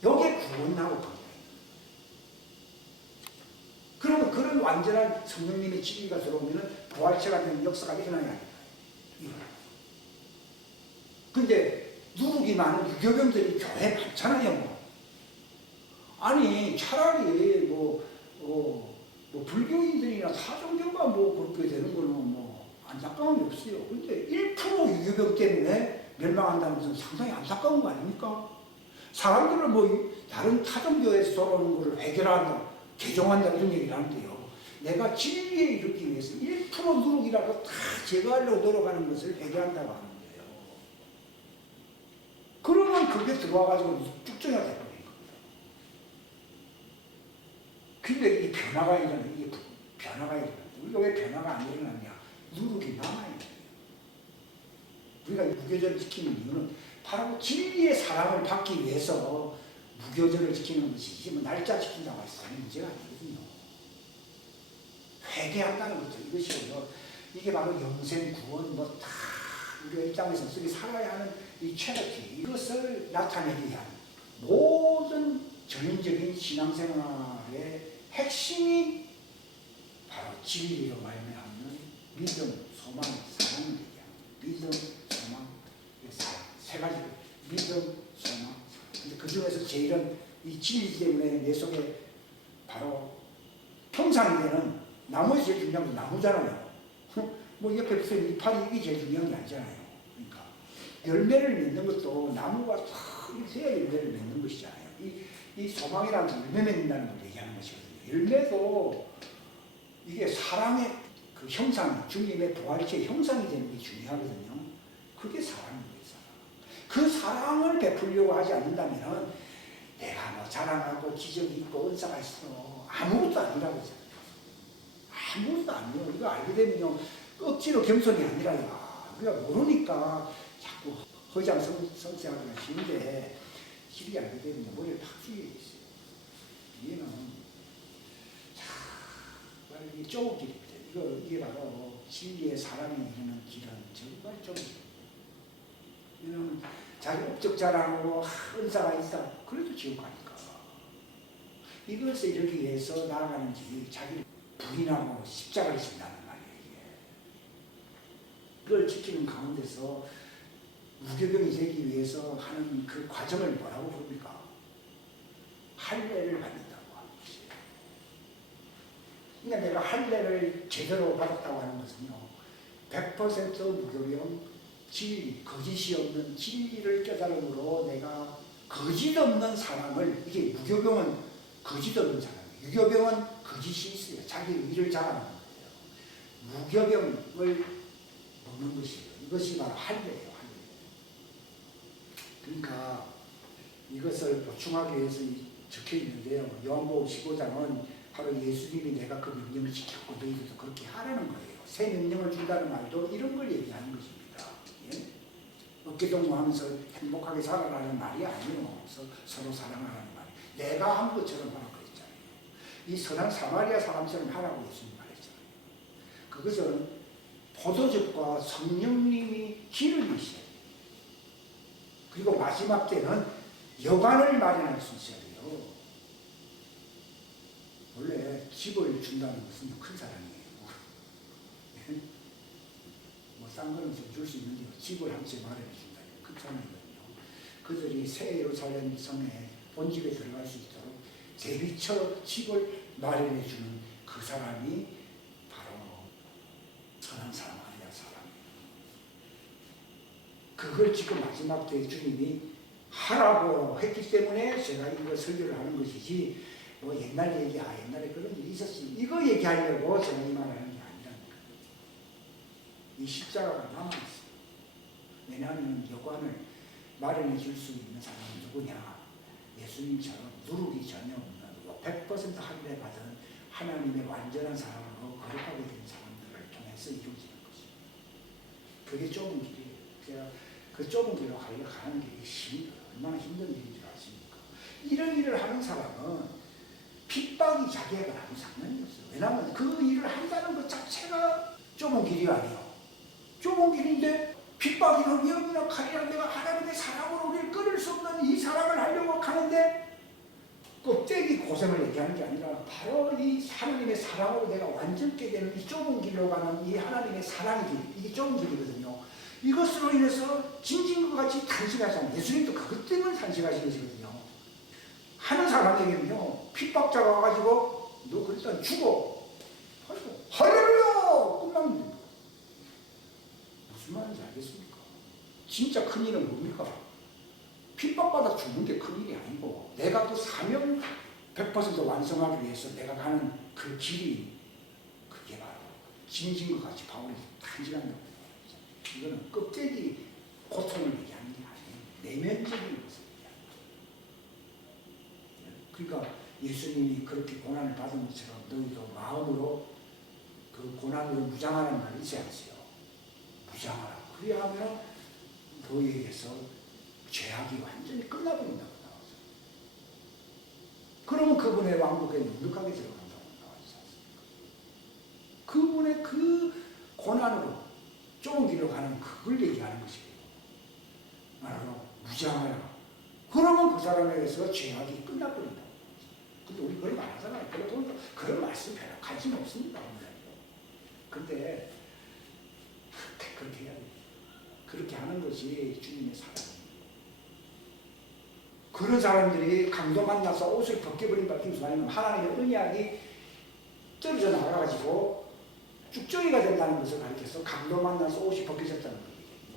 여기에 구원하고 겁니다. 그러면 그런 완전한 성령님의 진리가 들어오면 부활체가 되는 역사가 일어나야 합니다. 근데 누룩이 많은 유교병들이 교회에 많잖아요. 뭐. 아니 차라리 불교인들이나 사종교가 그렇게 되는 거는 안타까움이 없어요. 근데 1% 유교병 때문에 멸망한다는 것은 상당히 안타까운 거 아닙니까? 사람들은 다른 타종교에서 돌아오는 것을 해결한다, 개종한다 이런 얘기를 하는데요. 내가 진리에 이르기 위해서 1% 누룩이라도 다 제거하려고 노력하는 것을 해결한다고 하는 거예요. 그러면 그게 들어와가지고 쭉정이가 돼버린 겁니다. 근데 이 변화가 일어나는 이게 변화가 일어나는데 우리가 왜 변화가 안 일어났냐? 누룩이 남아있는 거예요. 우리가 무교절을 지키는 이유는 바로 진리의 사랑을 받기 위해서 무교절을 지키는 것이지 날짜 지킨다고 해서 문제가 아니거든요. 회개한다는 거죠. 이것이고요. 이게 바로 영생, 구원, 다 우리가 이 땅에서 어떻게 살아야 하는 이 최저티 이것을 나타내기 위한 모든 전인적인 신앙생활의 핵심이 바로 진리로 말미암는 믿음, 소망, 사랑을 얘기합니다. 믿음, 소망, 사랑. 세 가지 믿음, 소망. 근데 그 중에서 제일은 이 진리 때문에 내 속에 바로 평상이 되는 나무에서 제일 중요한 건 나무잖아요. 옆에 무슨 이파리 이게 제일 중요한 게 아니잖아요. 그러니까 열매를 맺는 것도 나무가 탁 이렇게 해야 열매를 맺는 것이잖아요. 이 소망이라는 게 열매 맺는다는 걸 얘기하는 것이거든요. 열매도 이게 사랑의 그 형상, 주님의 부활체의 형상이 되는 게 중요하거든요. 그게 사랑인 거예요, 사랑. 그 사랑을 베풀려고 하지 않는다면 내가 뭐 자랑하고 기적이 있고 은사가 있어. 아무것도 아니라고 하잖아요. 아무것도 아니에요. 이거 알게 되면요. 억지로 겸손이 아니라, 우리가 모르니까 자꾸 허장성세하기가 쉬운데, 길이 알게 되면 머리를 팍 쥐게 있어요. 얘는, 자, 이게 좁은 길입니다. 이게 바로 진리의 사랑이 이르는 길은 정말 좁은 길입니다. 얘는 자기 업적 자랑으로 은사가 있다. 그래도 지옥 가니까. 이것을 이루기 위해서 나아가는지 자기를 부인하고 십자가를 진다는 말이에요. 이걸 지키는 가운데서 무교병이 되기 위해서 하는 그 과정을 뭐라고 부릅니까? 할례를 받는다고 하는 것이에요. 그러니까 내가 할례를 제대로 받았다고 하는 것은요, 100% 무교병, 진리, 거짓이 없는 진리를 깨달음으로 내가 거짓 없는 사람을, 이게 무교병은 거짓 없는 사람이에요. 유교병은 거짓이 있어요. 자기 의를 자랑하는 거예요. 무교병을 먹는 것이에요. 이것이 바로 할례예요. 그러니까 이것을 보충하기 위해서 적혀 있는데요. 요한복음 15장은 바로 예수님이 내가 그 명령을 지켰고 너희들도 그렇게 하라는 거예요. 새 명령을 준다는 말도 이런 걸 얘기하는 것입니다. 예? 어깨동무하면서 행복하게 살아라는 말이 아니에요. 서로 사랑하라는 말이. 내가 한 것처럼 하라고 그랬잖아요. 이 선한 사마리아 사람처럼 하라고 예수님 말했잖아요. 그것은 포도즙과 성령님이 길을 이시요. 그리고 마지막 때는 여관을 마련할 수 있어야 돼요. 원래 집을 준다는 것은 큰 사랑이에요. 뭐 싼 거는 좀 줄 수 있는데 집을 한 채 마련해 준다. 큰 사랑이거든요. 그들이 새 예루살렘 성에 본집에 들어갈 수 있도록 제비처럼 집을 마련해 주는 그 사람이 바로 선한 사마리아 사람이에요. 그걸 지금 마지막 때 주님이 하라고 했기 때문에 제가 이거 설교를 하는 것이지, 뭐 옛날 얘기, 옛날에 그런 일이 있었지, 이거 얘기하려고 제가 이 말을 하는 게 아니라니까. 이 십자가가 남아있어요. 왜냐하면 여관을 마련해 줄 수 있는 사람은 누구냐? 예수님처럼 누룩이 전혀 없는 100% 할례 받은 하나님의 완전한 사랑으로 거룩하게 된 사람들을 통해서 이루어지는 것입니다. 그게 좁은 길이에요. 제가 그 좁은 길로 가는 길이 얼마나 힘든 일인 줄 아십니까? 이런 일을 하는 사람은 핍박이 자기에게 아무 상관이 없어요. 왜냐하면 그 일을 한다는 것 자체가 좁은 길이 아니에요. 좁은 길인데 핍박이나 위험이나 칼이나 내가 하나님의 사랑으로 우리를 끊을 수 없는 이 사랑을 하려고 하는데 껍데기 고생을 얘기하는 게 아니라 바로 이 하나님의 사랑으로 내가 완전케 되는 이 좁은 길로 가는 이 하나님의 사랑의 길, 이게 좁은 길이거든요. 이것으로 인해서 진진과 같이 탄식하잖아요. 예수님도 그것 때문에 탄식하시는 것이거든요. 하는 사람에게는요, 핍박자가 와가지고 너 그랬다 죽어. 할렐루야! 끝나면 됩니다. 무슨 말인지 알겠습니까? 진짜 큰일은 뭡니까? 핍박받아 죽는 게 큰일이 아니고 내가 그 사명 100% 완성하기 위해서 내가 가는 그 길이, 그게 바로 진진과 같이 바울이 탄식한다고. 이거는 껍데기 고통을 얘기하는 게 아니에요. 내면적인 것을 얘기하는 거예요. 그러니까 예수님이 그렇게 고난을 받은 것처럼 너희도 마음으로 그 고난으로 무장하라는 말이 있지 않으세요? 무장하라. 그래야 하면 너희에게서 죄악이 완전히 끝나버린다고 나와서. 그러면 그분의 왕국에 넉넉하게 들어간다고 나와있지 않습니까? 그분의 그 고난으로 좁은 길로 가는 그걸 얘기하는 것이에요. 말하러 무장하라. 그러면 그 사람에게서 죄악이 끝나버린다. 근데 우리 그걸 말하잖아요. 그러면 그런 말씀 별로 관심 없습니다. 근데 그렇게 해야 돼요. 그렇게 하는 것이 주님의 사랑입니다. 그런 사람들이 강도 만나서 옷을 벗겨버린 바 무슨 말이냐면 하나님의 언약이 떨어져 나가가지고 쭉정이가 된다는 것을 가르쳐서 강도 만나서 옷이 벗겨졌다는 거예요.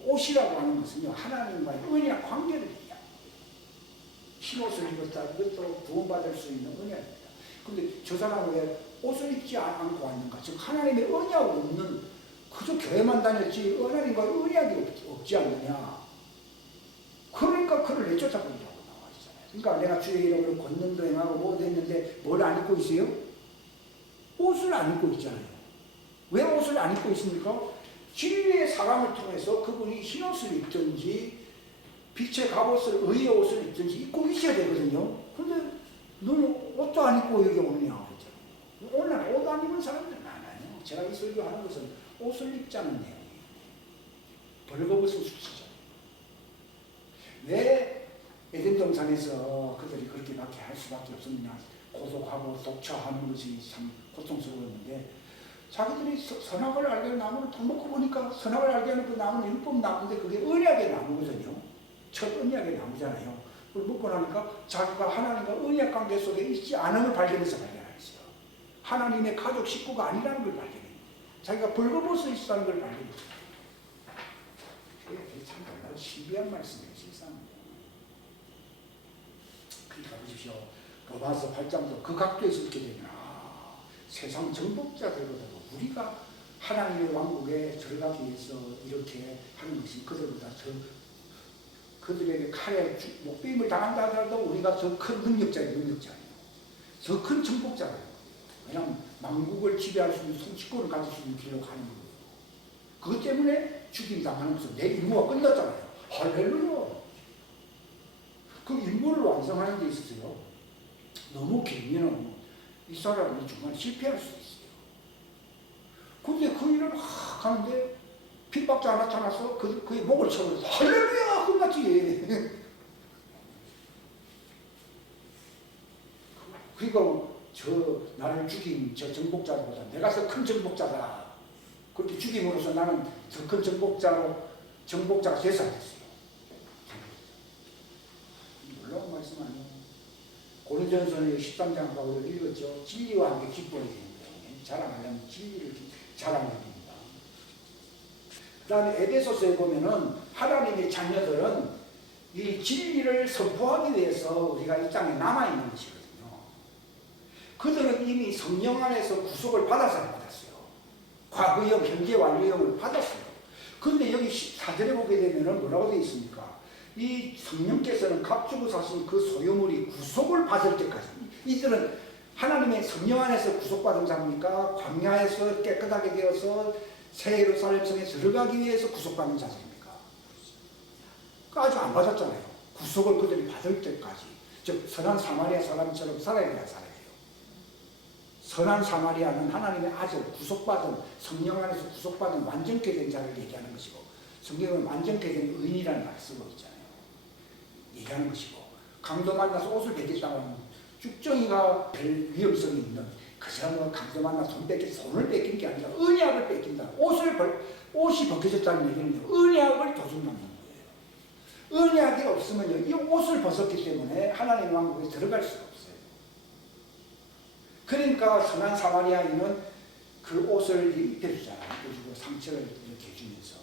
옷이라고 하는 것은요, 하나님과의 언약 관계를 얘기합니다. 흰 옷을 입었다. 이것도 구원받을 수 있는 언약입니다. 근데 저 사람은 왜 옷을 입지 않고 왔는가? 즉 하나님의 언약 없는 그저 교회만 다녔지 하나님과 언약이 없지 않느냐? 그러니까 그를 내쫓아버리라고 나와 있잖아요. 그러니까 내가 주의 이름으로 권능도 행하고 뭐도 했는데 뭘 안 입고 있어요? 옷을 안 입고 있잖아요. 왜 옷을 안 입고 있습니까? 진리의 사람을 통해서 그분이 흰 옷을 입든지 빛의 갑옷을 의의 옷을 입든지 입고 있어야 되거든요. 근데 너는 옷도 안 입고 여기 오느냐? 오늘 옷 안 입은 사람들 많아요. 제가 이 설교하는 것은 옷을 입자는 내용이에요. 벌거벗은 수치죠. 왜 에덴 동산에서 그들이 그렇게밖에 할 수밖에 없었느냐? 고독하고 독처하는 것이 참 고통스러웠는데 자기들이 선악을 알게 하는 나무를 딱 먹고 보니까 선악을 알게 하는 그 나무는 율법 나무인데 그게 언약의 나무거든요. 첫 언약의 나무잖아요. 그걸 먹고 나니까 자기가 하나님과 언약 관계 속에 있지 않음을 발견해서 발견하겠어요. 하나님의 가족 식구가 아니라는 걸 발견해요. 자기가 벌거벗어 있다는 걸 발견했어요. 이게 참 정말 신비한 말씀이에요. 실상. 그러니까 보십시오. 로마서 8장도 그 각도에서 이렇게 되면 세상 정복자들보다도 우리가 하나님의 왕국에 들어가기 위해서 이렇게 하는 것이 그들보다 더 그들에게 칼에 목베임을 당한다 하더라도 우리가 더 큰 능력자예요. 더 큰 정복자예요. 왜냐하면 만국을 지배할 수 있는 통치권을 가질 수 있는 길로 가는 거예요. 그것 때문에 죽임당하는 것은 내 임무가 끝났잖아요. 할렐루야. 그 임무를 완성하는 데 있어서요. 너무 길면 이 사람이 정말 실패할 수 있어요. 근데 그 일을 막 하는데 핍박자 나타나서 그의 목을 쳐버려서 할렐루야! 끝났지. 그러니까 나를 죽인 저 정복자보다 내가 더 큰 정복자다. 그렇게 죽임으로써 나는 더 큰 정복자가 돼서 안 됐어요. 놀라운 말씀 아니에요. 고린도전서 13장 가고 읽었죠. 진리와 함께 기뻐야 되는데 자랑하려면 진리를 자랑해야 됩니다. 그 다음에 에베소서에 보면은 하나님의 자녀들은 이 진리를 선포하기 위해서 우리가 이 땅에 남아있는 것이거든요. 그들은 이미 성령 안에서 구속을 받았어요. 과거형, 현재 완료형을 받았어요. 그런데 여기 14절에 보게 되면은 뭐라고 되어 있습니까? 이 성령께서는 값주고 사신 그 소유물이 구속을 받을 때까지 이들은 하나님의 성령 안에서 구속받은 자입니까? 광야에서 깨끗하게 되어서 새 예루살렘 성에 들어가기 위해서 구속받는 자들입니까? 아직 안 받았잖아요. 구속을 그들이 받을 때까지. 즉 선한 사마리아 사람처럼 살아야 돼요. 선한 사마리아는 하나님의 아들, 구속받은 성령 안에서 구속받은 완전케 된 자를 얘기하는 것이고 성경은 완전케 된 의인이라는 말을 쓰고 있잖아요. 얘기하는 것이고 강도 만나서 옷을 베겠다고 하면 쭉정이가 별 위험성이 있는 그 사람은 강도 만나서 손을 뺏긴 게 아니라 언약을 뺏긴다. 옷이 벗겨졌다는 얘기는 언약을 도둑맞는 거예요. 언약이 없으면요, 이 옷을 벗었기 때문에 하나님의 왕국에 들어갈 수가 없어요. 그러니까 선한 사마리아인은 그 옷을 입혀주잖아요. 그리고 상처를 이렇게 해주면서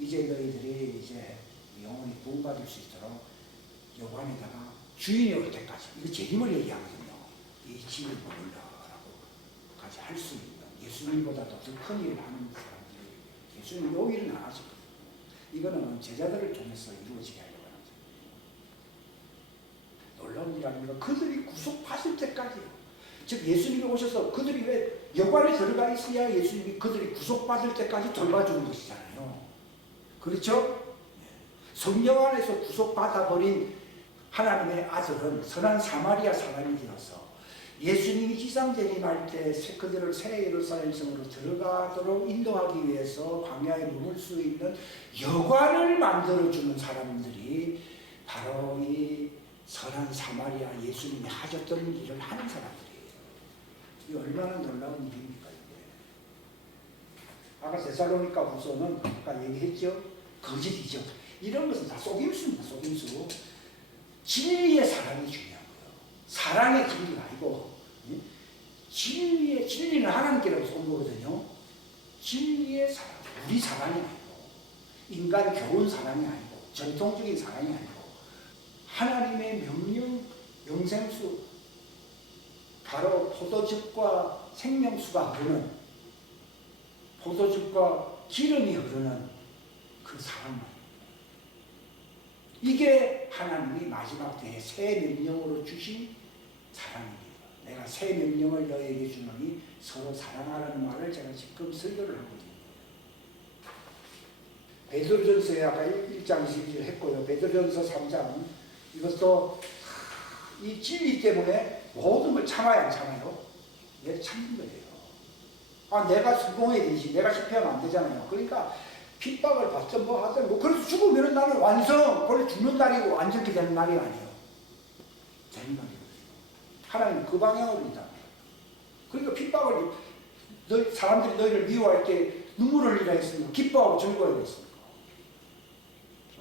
이제 너희들이 이제 영원히 구원받을 수 있도록 요관에다가 주인이 올 때까지 이거 재림을 얘기하거든요. 이 집을 머물러라고 까지 할 수 있는 예수님보다도 더 큰 일을 하는 사람들이 예수님 요 일은 안 하죠. 이거는 제자들을 통해서 이루어지게 하려고 하는 거예요. 놀라운 일 아닙니까? 그들이 구속받을 때까지요. 즉 예수님이 오셔서 그들이 왜 여관에 들어가 있어야 예수님이 그들이 구속받을 때까지 돌봐주는 것이잖아요. 그렇죠? 성령 안에서 구속받아버린 하나님의 아들은 선한 사마리아 사람이 되어서 예수님이 지상재림할 때 그들을 새 예루살렘 성으로 들어가도록 인도하기 위해서 광야에 묵을 수 있는 여관을 만들어주는 사람들이 바로 이 선한 사마리아 예수님이 하셨던 일을 하는 사람들이에요. 이 얼마나 놀라운 일입니까, 이게. 아까 데살로니가 후서는 아까 얘기했죠? 거짓이죠. 이런 것은 다 속임수입니다, 속임수. 진리의 사랑이 중요한 거예요. 사랑의 진리가 아니고, 진리는 하나님께로서 온 거거든요. 진리의 사랑, 우리 사랑이 아니고, 인간 교훈 사랑이 아니고, 전통적인 사랑이 아니고, 하나님의 명령, 영생수, 바로 포도즙과 생명수가 흐르는, 포도즙과 기름이 흐르는 그 사랑만. 이게 하나님이 마지막 때에 새 명령으로 주신 사랑입니다. 내가 새 명령을 너에게 주노니 서로 사랑하라는 말을 제가 지금 설교를 하고 있습니다. 베드로전서에 아까 1장 12절 했고요. 베드로전서 3장, 이것도 이 진리 때문에 모든 걸 참아야 안 참아요? 내 참는 거예요. 내가 성공해야 되지, 내가 실패하면 안 되잖아요. 그러니까 핍박을 받든 뭐 하든 뭐 그래서 죽으면 나는 완성, 원래 죽는 날이고 완전히 되는 날이 아니에요. 되는 날이에요. 하나님 그 방향으로 있다. 그러니까 핍박을, 사람들이 너희를 미워할 때 눈물을 흘리라 했습니까? 기뻐하고 즐거워야 했습니까?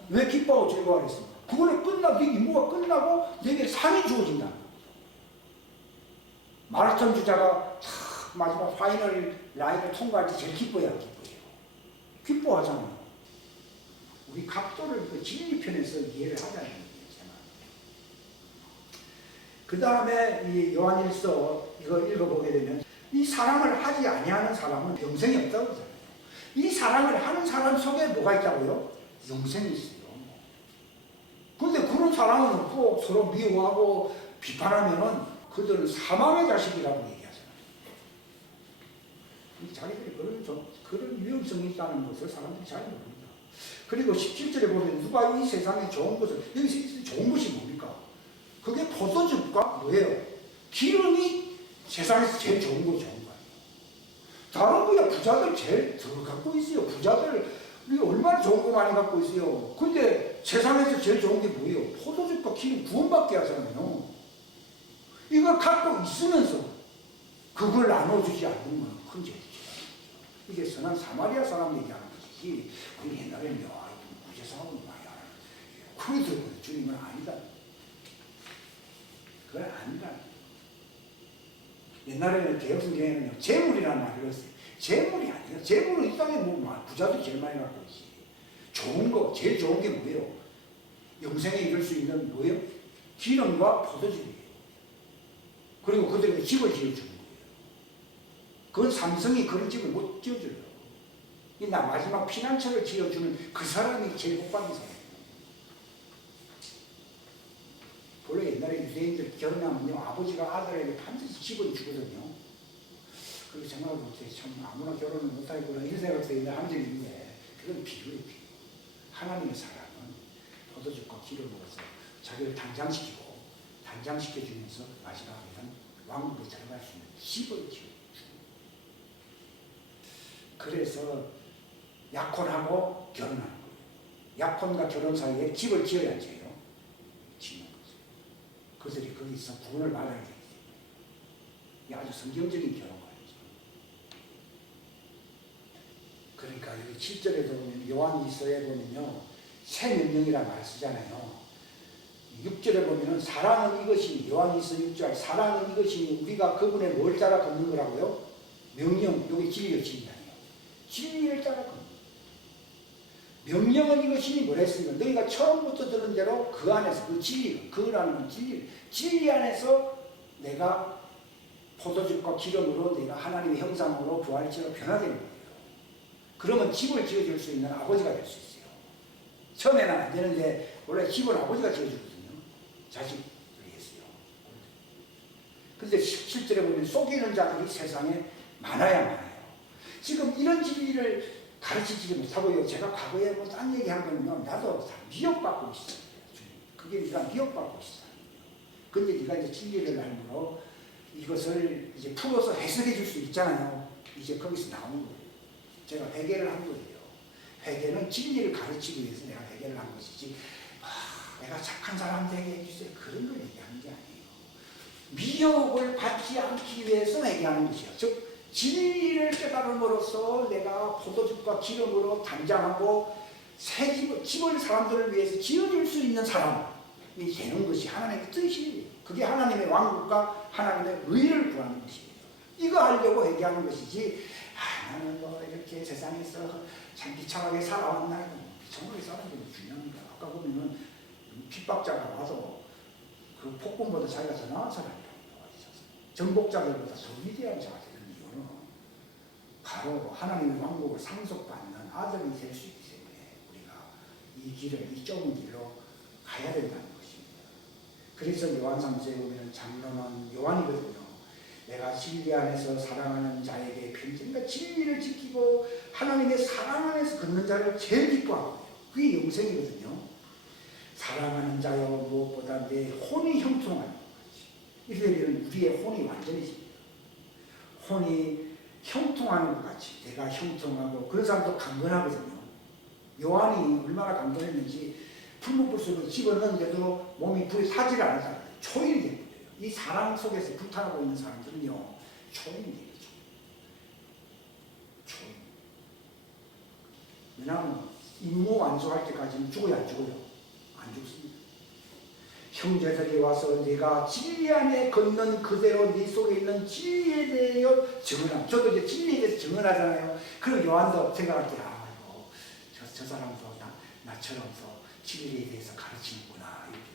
왜 기뻐하고 즐거워야 했습니까? 그거는 끝나고, 네 임무가 끝나고 너에게 상이 주어진다. 마라톤 주자가 마지막 파이널 라인을 통과할 때 제일 기뻐해야 기뻐해요. 기뻐하잖아요. 우리 각도를 그 진리편에서 이해를 하자는 얘기예요. 그 다음에 이 요한일서 이거 읽어보게 되면 이 사랑을 하지 아니하는 사람은 영생이 없다고 그러잖아요. 이 사랑을 하는 사람 속에 뭐가 있다고요? 영생이 있어요. 그런데 그런 사랑은 없고 서로 미워하고 비판하면은 그들은 사망의 자식이라고 얘기하잖아요. 자기들이 그런 위험성이 있다는 것을 사람들이 잘 모릅니다. 그리고 17절에 보면 누가 이 세상에 좋은 것을, 여기서 좋은 것이 뭡니까? 그게 포도즙과 뭐예요? 기름이 세상에서 제일 좋은 거 좋은 거예요. 다른 거야 부자들 제일 더 갖고 있어요. 부자들 얼마나 좋은 거 많이 갖고 있어요. 근데 세상에서 제일 좋은 게 뭐예요? 포도즙과 기름 구원받게 하잖아요. 이걸 갖고 있으면서 그걸 나눠주지 않는 건 큰 죄죠. 이게 선한 사마리아 사람 얘기하는 것이지, 우리 옛날에는 무죄사하고 많이 하는, 그래 들었거든요. 주님은 아니다. 그건 아니다. 옛날에는 개혁성경에는요, 재물이라는 말을 했어요. 재물이 아니에요. 재물은 이 땅에 뭐 부자도 제일 많이 갖고 있지. 좋은 거, 제일 좋은 게 뭐예요? 영생에 이룰 수 있는 뭐예요? 기름과 포도즙이에요. 그리고 그들에게 집을 지어주는 거예요. 그건 삼성이 그런 집을 못 지어줘요. 나 마지막 피난처를 지어주는 그 사람이 제일 복받는 사람이에요. 원래 옛날에 유대인들 결혼하면요, 아버지가 아들에게 반드시 집을 주거든요. 그리고 생각을 못해. 참 아무나 결혼을 못하겠구나 이런 생각도 옛날에 한 적이 있는데, 그건 비유예요, 비유. 하나님의 사랑은 포도즙과 기름으로서 자기를 단장시켜주면서 마지막에는 왕국에 들어갈 수 있는 집을 지어주는. 그래서 약혼하고 결혼하는 거예요. 약혼과 결혼 사이에 집을 지어야지 해요. 짓는 거죠. 그들이 거기서 구원을 받아야 되지. 이 아주 성경적인 결혼과였죠. 그러니까 여기 7절에도 보면, 요한일서에 보면요, 새 명령이라는 말을 쓰잖아요. 6절에 보면은 사랑은 이것이, 요한일서 6절, 사랑은 이것이 우리가 그분의 뭘 따라 걷는 거라고요? 명령, 여기 진리를 지킨다니요. 진리를 따라 걷는 거예요. 명령은 이것이니 뭐라 했습니까? 너희가 처음부터 들은 대로 그 안에서, 그 진리, 그라는 건 진리 안에서 내가 포도즙과 기름으로 내가 하나님의 형상으로 부활체로 변화되는 거예요. 그러면 집을 지어줄 수 있는 아버지가 될 수 있어요. 처음에는 안 되는데 원래 집은 아버지가 지어주거든요. 자식을 위해서요. 근데 17절에 보면 속이는 자들이 세상에 많아야 많아요. 지금 이런 진리를 가르치지 못하고요. 제가 과거에 뭐 딴 얘기한 거는요, 나도 다 미혹받고 있어요. 그게 네가 미혹받고 있어. 근데 네가 이제 진리를 알므로 이것을 이제 풀어서 해석해 줄 수 있잖아요. 이제 거기서 나오는 거예요. 제가 회개를 한 거예요. 회개는 진리를 가르치기 위해서 내가 회개를 한 것이지, 내가 착한 사람 되게 해주세요, 그런 걸 얘기하는 게 아니에요. 미혹을 받지 않기 위해서 회개하는 것이요. 즉 진리를 깨달음으로써 내가 포도즙과 기름으로 단장하고 새 집을 사람들을 위해서 지어줄 수 있는 사람이 되는 것이 하나님의 뜻이에요. 그게 하나님의 왕국과 하나님의 의를 구하는 것이에요. 이거 하려고 회개하는 것이지, 나는 뭐 이렇게 세상에서 참 비참하게 살아왔나, 비참하게 사는 게 중요합니다. 아까 보면은 핍박자가 와서 그 폭군보다 자기가 더 나은 사람이라고 나와 있었어요. 정복자들보다 더 위대한 자가 되는 이유는 바로 하나님의 왕국을 상속받는 아들이 될 수 있기 때문에 우리가 이 길을, 이 좁은 길로 가야 된다는 것입니다. 그래서 요한삼서에 보면 장로는 요한이거든요. 내가 진리 안에서 사랑하는 자에게 편지, 그러니까 진리를 지키고 하나님의 사랑 안에서 걷는 자를 제일 기뻐하거든요. 그게 영생이거든요. 사랑하는 자여 무엇보다 내 혼이 형통하는 것이지. 이렇게 되면 우리의 혼이 완전해집니다. 혼이 형통하는 것 같이 내가 형통하고 그런 사람도 강건하거든요. 요한이 얼마나 강건했는지 풀무불속을 집어넣는데도 몸이 불에 타지를 않았잖아요. 초인이 된 거예요. 이 사랑 속에서 불타고 있는 사람들은요, 초인이 되죠. 초인. 왜냐하면 임무 완수할 때까지는 죽어야 안 죽어요. 안 죽습니다. 형제들이 와서 네가 진리 안에 걷는 그대로 네 속에 있는 진리에 대하여 증언함. 저도 이제 진리에 대해서 증언하잖아요. 그럼 요한도 생각할 때, 저 사람도 나처럼 진리에 대해서 가르치는구나. 이렇게.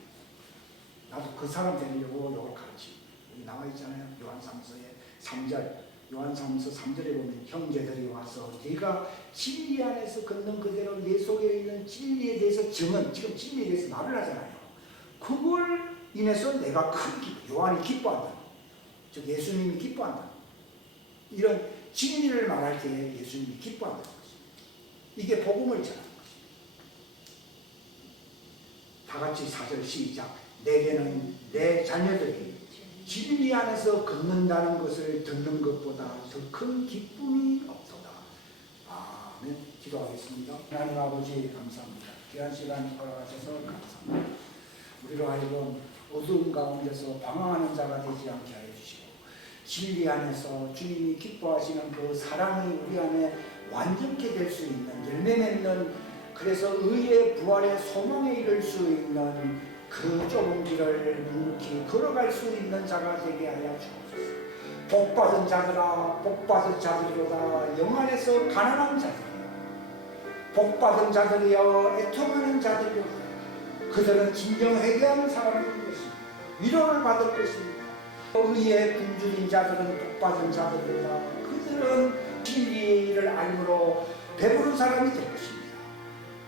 나도 그 사람 되려고 이걸 가르치고. 여기 나와 있잖아요. 요한 3서의 3절. 요한 3서 3절에 보면 형제들이 와서 네가 진리 안에서 걷는 그대로 내 속에 있는 진리에 대해서 증언, 지금 진리에 대해서 말을 하잖아요. 그걸 인해서 내가 요한이 기뻐한다. 즉 예수님이 기뻐한다. 이런 진리를 말할 때 예수님이 기뻐한다는 것입니다. 이게 복음을 전하는 것입니다. 다 같이 4절 시작. 내게는 내 자녀들이 진리 안에서 걷는다는 것을 듣는 것보다 더 큰 기쁨이 없도다. 아멘. 기도하겠습니다. 하나님 아버지 감사합니다. 귀한 시간 허락하셔서 감사합니다. 우리로 하여금 어두운 가운데서 방황하는 자가 되지 않게 하여 주시고 진리 안에서 주님이 기뻐하시는 그 사랑이 우리 안에 완전케 될 수 있는 열매 맺는, 그래서 의의 부활의 소망에 이를 수 있는 그 좁은 길을 묵묵히 걸어갈 수 있는 자가 되게 하여 주옵소서. 복받은 자들아 복받은 자들이로다. 영 안에서 가난한 자들이여 복받은 자들이여 애통하는 자들이로다. 그들은 진정 회개하는 사람일 것입니다. 위로를 받을 것입니다. 의의 굶주린 자들은 복받은 자들이로다. 그들은 진리를 알므로 배부른 사람이 될 것입니다.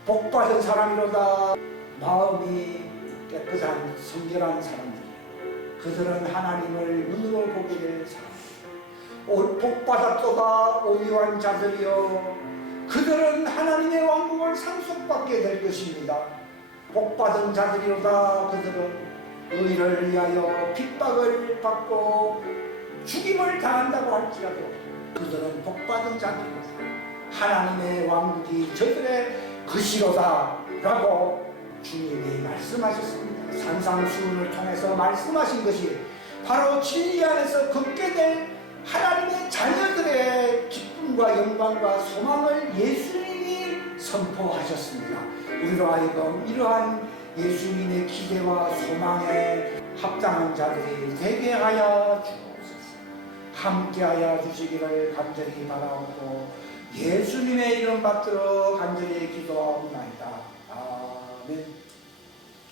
복받은 사람이로다. 마음이 깨끗한 성결한 사람들이요 그들은 하나님을 눈으로 보게 될 사람들이요 복받았도다. 온유한 자들이요 그들은 하나님의 왕국을 상속받게 될 것입니다. 복받은 자들이로다. 그들은 의를 위하여 핍박을 받고 죽임을 당한다고 할지라도 그들은 복받은 자들이로다. 하나님의 왕국이 저들의 것이로다 라고 주님이 말씀하셨습니다. 산상수훈을 통해서 말씀하신 것이 바로 진리 안에서 걷게 될 하나님의 자녀들의 기쁨과 영광과 소망을 예수님이 선포하셨습니다. 우리로 하여금 이러한 예수님의 기대와 소망에 합당한 자들이 되게 하여 주옵소서. 함께하여 주시기를 간절히 바라옵고 예수님의 이름 받들어 간절히 기도하옵나이다. 아멘.